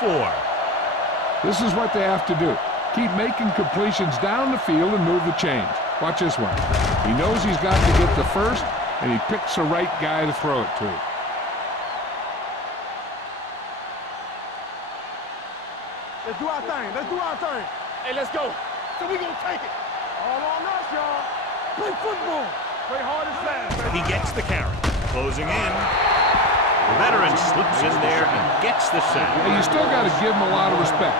This is what they have to do. Keep making completions down the field and move the chains. Watch this one. He knows he's got to get the first, and he picks the right guy to throw it to. Let's do our thing. Hey, let's go. So we gonna take it. All on us, y'all. Play football. Play hard and fast, baby. He gets the carry. Closing in. The veteran slips in there and gets the sack. And you still got to give him a lot of respect.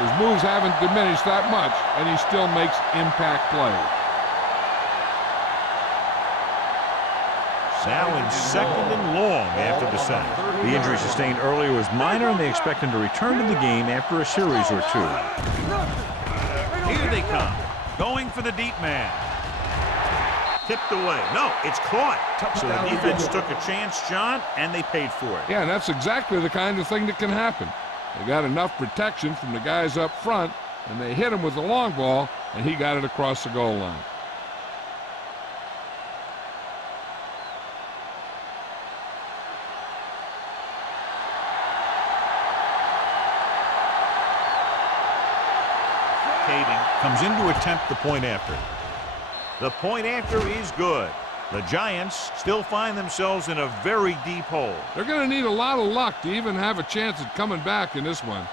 His moves haven't diminished that much, and he still makes impact plays. Now in second and long after the sack. The injury sustained earlier was minor, and they expect him to return to the game after a series or 2. Here they come. Going for the deep man. Tipped away. No, it's caught. So the defense took a chance, John, and they paid for it. Yeah, that's exactly the kind of thing that can happen. They got enough protection from the guys up front, and they hit him with the long ball, and he got it across the goal line. Comes in to attempt the point after. The point after is good. The Giants still find themselves in a very deep hole. They're going to need a lot of luck to even have a chance at coming back in this one.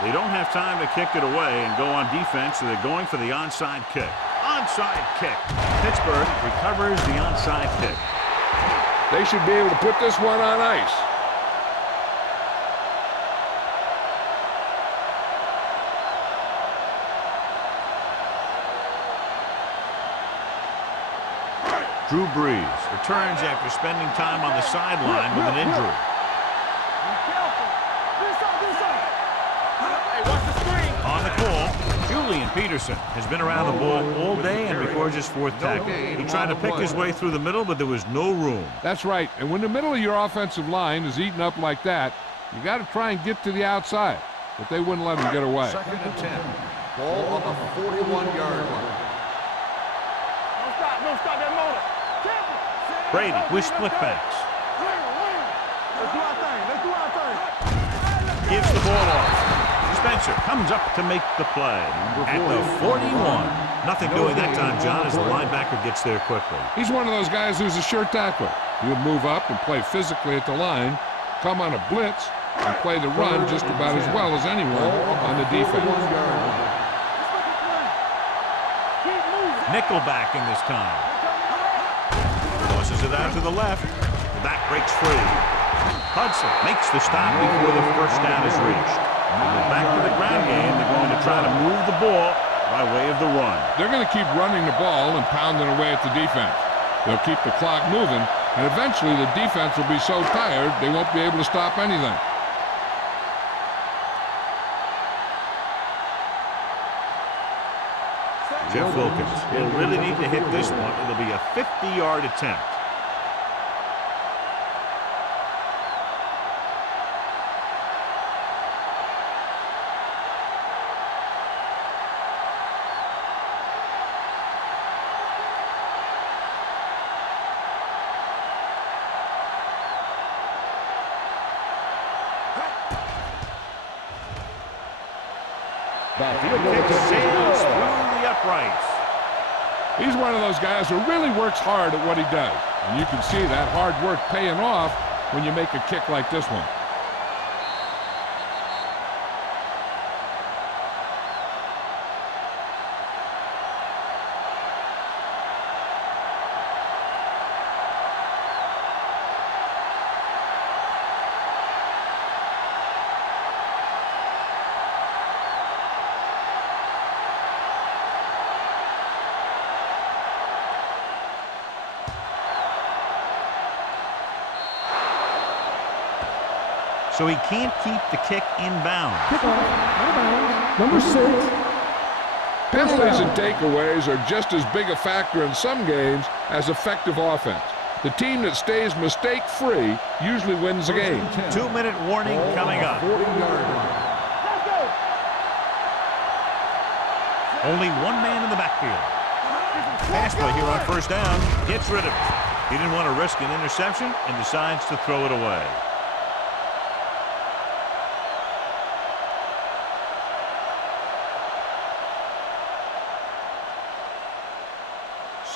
They don't have time to kick it away and go on defense, so they're going for the onside kick. Onside kick. Pittsburgh recovers the onside kick. They should be able to put this one on ice. Drew Brees returns after spending time on the sideline with an injury. Peterson has been around the ball all day and records his 4th tackle. He tried to pick his way through the middle, but there was no room. That's right. And when the middle of your offensive line is eaten up like that, you got to try and get to the outside. But they wouldn't let him get away. 2nd and 10. Ball on the 41-yard line. Don't stop that motor. Brady with split backs. Let's do our thing. Let's do our thing. Gives the ball off. Spencer comes up to make the play at the 41. Nothing doing that time, John, as the linebacker gets there quickly. He's one of those guys who's a sure tackler. He would move up and play physically at the line, come on a blitz, and play the run just about as well as anyone on the defense. Nickelback in this time. Tosses it out to the left. The back breaks free. Hudson makes the stop before the first down is reached. Back to the ground game. They're going to try to move the ball by way of the run. They're going to keep running the ball and pounding away at the defense. They'll keep the clock moving, and eventually the defense will be so tired they won't be able to stop anything. Jeff Wilkins will really need to hit this one. It'll be a 50-yard attempt. Kick sails through the uprights. He's one of those guys who really works hard at what he does. And you can see that hard work paying off when you make a kick like this one. So he can't keep the kick inbounds. Kickoff, out of bounds, number 6. Penalties and takeaways are just as big a factor in some games as effective offense. The team that stays mistake-free usually wins the game. 2-minute warning coming up. Only one man in the backfield. Pass play here on first down. Gets rid of it. He didn't want to risk an interception and decides to throw it away.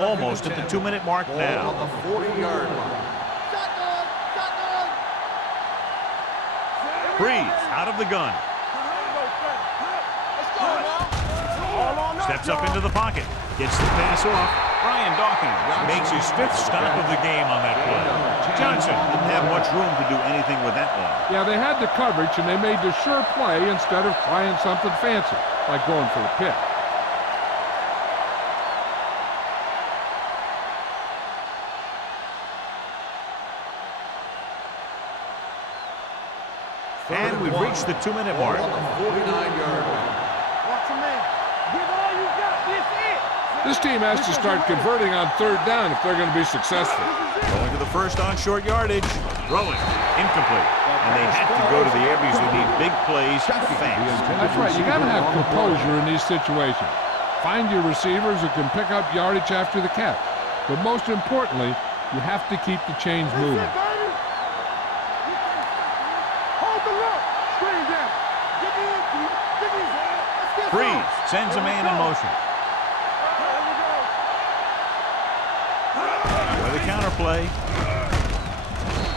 Almost at the 2-minute mark now. On the 40-yard line. Breeze out of the gun. Steps up into the pocket. Gets the pass off. Brian Dawkins makes his 5th stop of the game on that play. Johnson didn't have much room to do anything with that one. Yeah, they had the coverage, and they made the sure play instead of trying something fancy, like going for the pick. And we've reached the 2-minute mark. On the 49-yard line. Watch your man. Give all you got. This it. This team has to start converting on 3rd down if they're going to be successful. Going to the first on short yardage. Throwing. Incomplete. And they have to go to the air because they need big plays fast. That's right. You got to have composure in these situations. Find your receivers who can pick up yardage after the catch. But most importantly, you have to keep the chains moving. Breeze sends a man in motion. With a counterplay.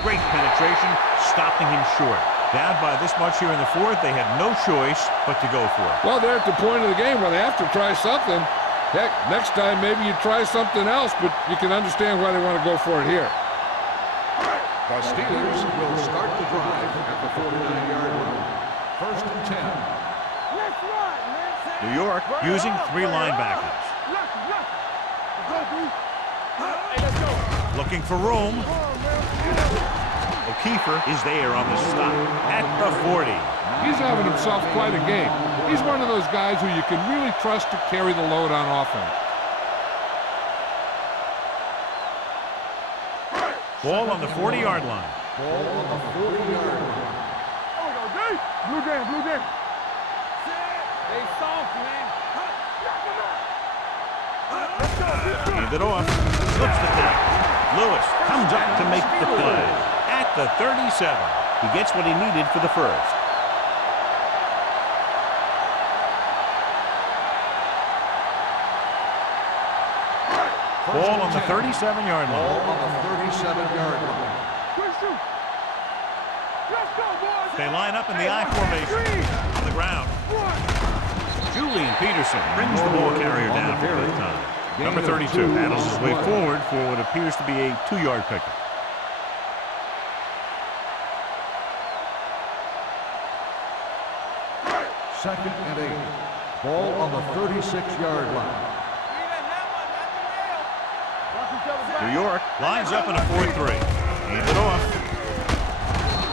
Great penetration, stopping him short. Down by this much here in the 4th, they had no choice but to go for it. Well, they're at the point of the game where they have to try something. Heck, next time maybe you try something else, but you can understand why they want to go for it here. The Steelers will start the drive at the 49-yard line. 1st and 10. New York using 3 linebackers. Looking for room. O'Keefer is there on the stop at the 40. He's having himself quite a game. He's one of those guys who you can really trust to carry the load on offense. Ball on the 40-yard line. Ball on the 40-yard line. There we go, D. Blue game, blue game. They soft, man. Let's go, let's go. Hand it off. Slips the tackle. Lewis comes up to make the play. At the 37. He gets what he needed for the first. Ball on the 37-yard Ball line. on the 37-yard line. Quick shoot. Let's go, boys. They line up in the I formation on the ground. Julian Peterson brings the ball carrier down for the time. Number 32 handles his way forward for what appears to be a 2-yard pickup. Second and 8. Ball on the 36-yard line. New York lines up in a 4-3. Hand it off.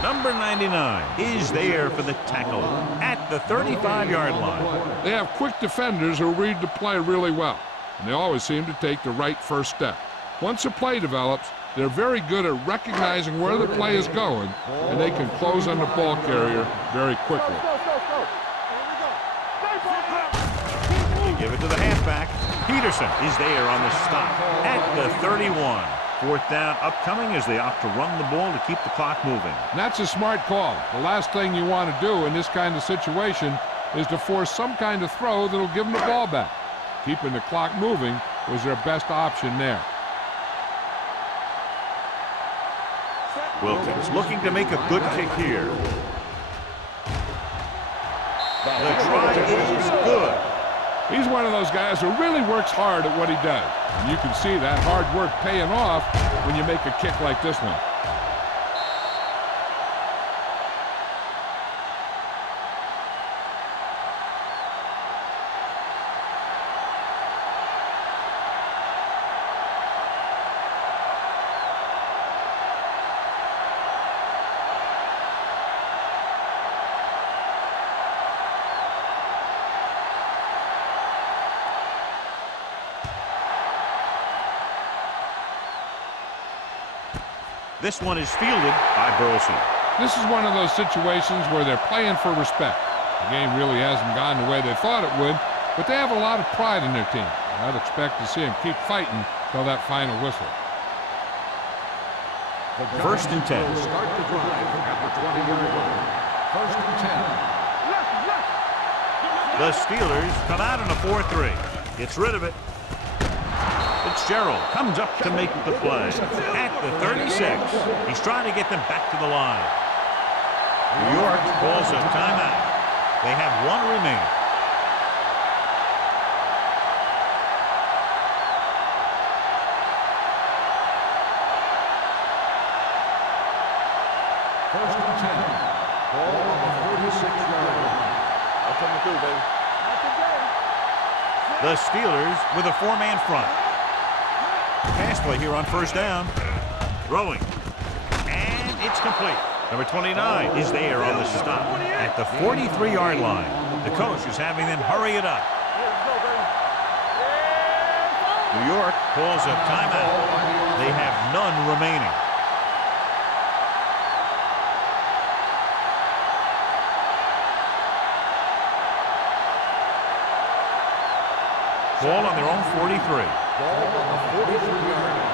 Number 99 is there for the tackle at the 35-yard line. They have quick defenders who read the play really well, and they always seem to take the right first step. Once a play develops, they're very good at recognizing where the play is going, and they can close on the ball carrier very quickly. They give it to the halfback. Peterson is there on the stop at the 31. Fourth down upcoming as they opt to run the ball to keep the clock moving. And that's a smart call. The last thing you want to do in this kind of situation is to force some kind of throw that'll give them the ball back. Keeping the clock moving was their best option there. Wilkins looking to make a good kick here. The try is good. He's one of those guys who really works hard at what he does. And you can see that hard work paying off when you make a kick like this one. This one is fielded by Burleson. This is one of those situations where they're playing for respect. The game really hasn't gone the way they thought it would, but they have a lot of pride in their team. I'd expect to see them keep fighting till that final whistle. First and 10. Start the drive at the 20-yard line. First and 10. The Steelers come out in a 4-3. Gets rid of it. Fitzgerald comes up to make the play at the 36. He's trying to get them back to the line. New York calls a timeout. They have one remaining. First and 10. Ball on the 46-yard line. That's what we do, baby. The Steelers with a 4-man front. Pass play here on first down. Throwing. And it's complete. Number 29 is there on the stop at the 43-yard line. The coach is having them hurry it up. New York calls a timeout. They have none remaining. Ball on their own 43. Ball on the 43-yard line.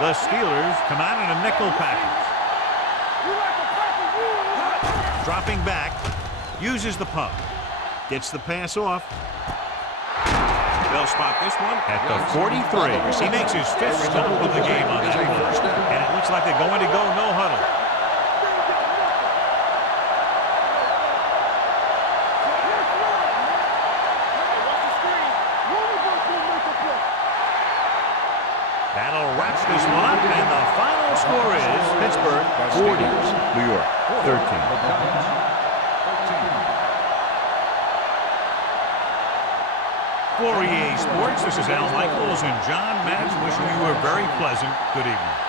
The Steelers come out in a nickel package. Dropping back, uses the pump. Gets the pass off. They'll spot this one at the 43. He makes his fifth stop of the game on that one. And it looks like they're going to go no huddle. That'll wrap this one up, and the final score is Pittsburgh 40, New York 13. For EA Sports, this is Al Michaels and John Madden wishing you a very pleasant good evening.